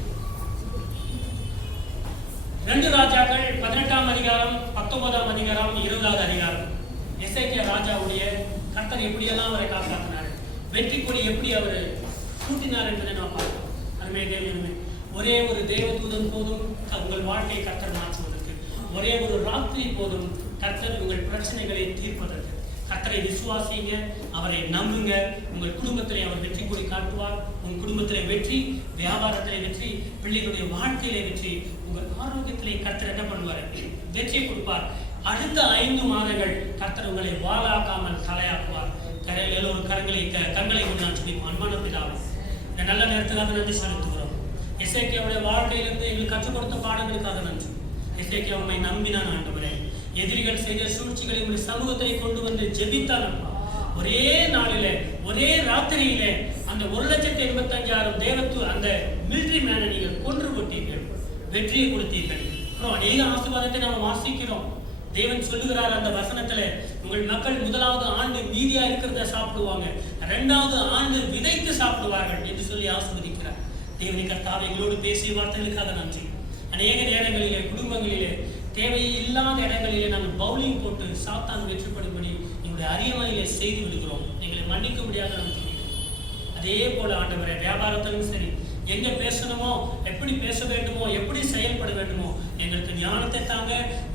2 ராஜாக்கள் 18ஆம் அதிகாரம், 19ஆம் அதிகாரம், 20வது அதிகாரம். எசேக்கியா ராஜாவுடைய கர்த்தர் எப்படியெல்லாம் அவரை காப்பாற்றினார், வெற்றி கொடி எப்படி அவர் கூட்டினார் என்பதை நாம் பார்க்கிறோம். அருமை தேவனே, ஒரே ஒரு தேவதூதன் போதும் உங்கள் வாழ்க்கையை கர்த்தர் மாற்றுவதற்கு. ஒரே ஒரு ராத்திரி போதும் கர்த்தர் உங்கள் பிரச்சனைகளை தீர்ப்பதற்கு. கர்த்தரை விசுவாசிங்க, அவரை நம்புங்க. உங்கள் குடும்பத்திலே அவர் வெற்றி கொடி காட்டுவார். உங்கள் குடும்பத்திலே வெற்றி, வியாபாரத்திலே வெற்றி, பிள்ளைகளுடைய வாழ்க்கையிலே வெற்றி, உங்கள் ஆரோக்கியத்திலே கர்த்தர் என்ன பண்ணுவார்? வெற்றியை கொடுப்பார். அடுத்த 5 மாதங்கள் கர்த்தர் உங்களை வாளாக்காமல் தலையாக்குவார். எல்லோரும் கண்களை கொண்டு நான் சொல்லிப்போம். அன்பான பிதாவே, இந்த நல்ல நேரத்துக்காக நன்றி செலுத்துகிறோம். எசேக்கியாவுடைய வாழ்க்கையிலிருந்து எங்களுக்கு கற்றுக் கொடுத்த பாடங்களுக்காக நன்றி. எசேக்கியா உண்மை நம்பினான் ஆண்டவரே. எதிரிகள் செய்த சூழ்ச்சிகளை உங்களுடைய சமூகத்தை கொண்டு வந்து ஜெபித்தான். ஒரே நாளிலே, ஒரே ராத்திரியிலே அந்த 1,85,000 அந்த மிலிட்டரி மேனை நீங்கள் கொன்று கொட்டீர்கள், வெற்றியை கொடுத்தீர்கள். அப்புறம் அநேக ஆசீர்வாதத்தை நாம் வாசிக்கிறோம். தேவன் சொல்லுகிறார் அந்த வசனத்துல, உங்கள் மக்கள் 1வது ஆண்டு மீதியா இருக்கிறத சாப்பிடுவாங்க, 2வது ஆண்டு விதைத்து சாப்பிடுவார்கள் என்று சொல்லி ஆசீர்வதிக்கிறார். தேவனை கர்த்தாவே எங்களோடு பேசிய வார்த்தைகளுக்காக நன்றி. அநேக நேரங்களிலே குடும்பங்களிலே தேவையில்லாத இடங்களிலே நாங்கள் பவுலிங் போட்டு சாத்தான் வெற்றிப்படும்படி எங்களுடைய அறியாமையிலே செய்து விடுகிறோம். எங்களை மன்னிக்க முடியாத நாம் சொல்லிக்கிறோம். அதே போல ஆண்டவரே, வியாபாரத்திலும் சரி, எங்க பேசணுமோ, எப்படி பேச வேண்டுமோ, எப்படி செயல்பட வேண்டுமோ எங்களுக்கு ஞானத்தை தாங்க.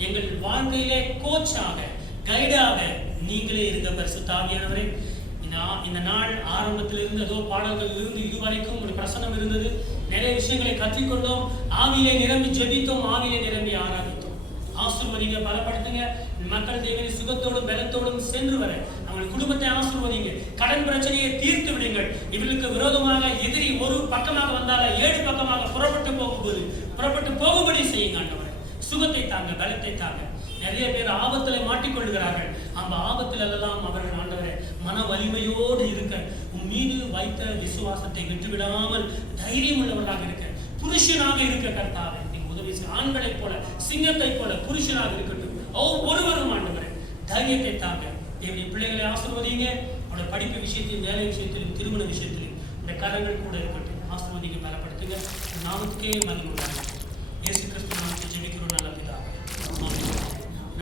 எங்கள் வாழ்க்கையிலே கோச்சாக, கைடாக நீங்களே இருக்க பரிசுத்த ஆவியானவரே. இந்த நாள் ஆரம்பத்திலிருந்து ஏதோ பாடல்கள் இருந்து இதுவரைக்கும் ஒரு பிரசனம் இருந்தது. நிறைய விஷயங்களை கற்றுக்கொண்டோம். ஆவியிலே நிரம்பி ஜெபித்தோம், ஆவியிலே நிரம்பி ஆராதித்தோம். ஆசீர்வதிங்க, பலப்படுத்துங்க. மக்கள் தேவனை சுகத்தோடும் பலத்தோடும் சென்று வர அவங்கள் குடும்பத்தை ஆசீர்வதிங்க. கடன் பிரச்சனையை தீர்த்து விடுங்கள். இவர்களுக்கு விரோதமாக எதிரி ஒரு பக்கமாக வந்தால 7 பக்கமாக புறப்பட்டு போகும்படி செய்யுங்க ஆண்டவரே. சுகத்தை தாங்க, பலத்தை தாங்க. நிறைய பேர் ஆபத்துல மாட்டிக்கொள்கிறார்கள். அந்த ஆபத்தில் எல்லாம் அவர்கள் ஆண்டவரே மன வலிமையோடு இருக்க, உன் மீது வைத்த விசுவாசத்தை விட்டுவிடாமல் தைரியம் உள்ளவர்களாக இருக்க, புருஷனாக இருக்க கர்த்தாவே நீங்க உதவி செய்ய. ஆண்களைப் போல, சிங்கத்தை போல புருஷனாக இருக்கட்டும். ஒவ்வொருவரும் ஆண்டவரே தைரியத்தை தாங்க. தேவனுடைய பிள்ளைகளை ஆசீர்வதிங்க. அவருடைய படிப்பு விஷயத்திலும், வேலை விஷயத்திலும், திருமண விஷயத்திலும் இந்த கரங்கள் கூட இருக்கட்டும். ஆசீர்வதிங்க, பலப்படுத்துங்க. நாமத்துக்கே மகிமை உண்டாகட்டும்.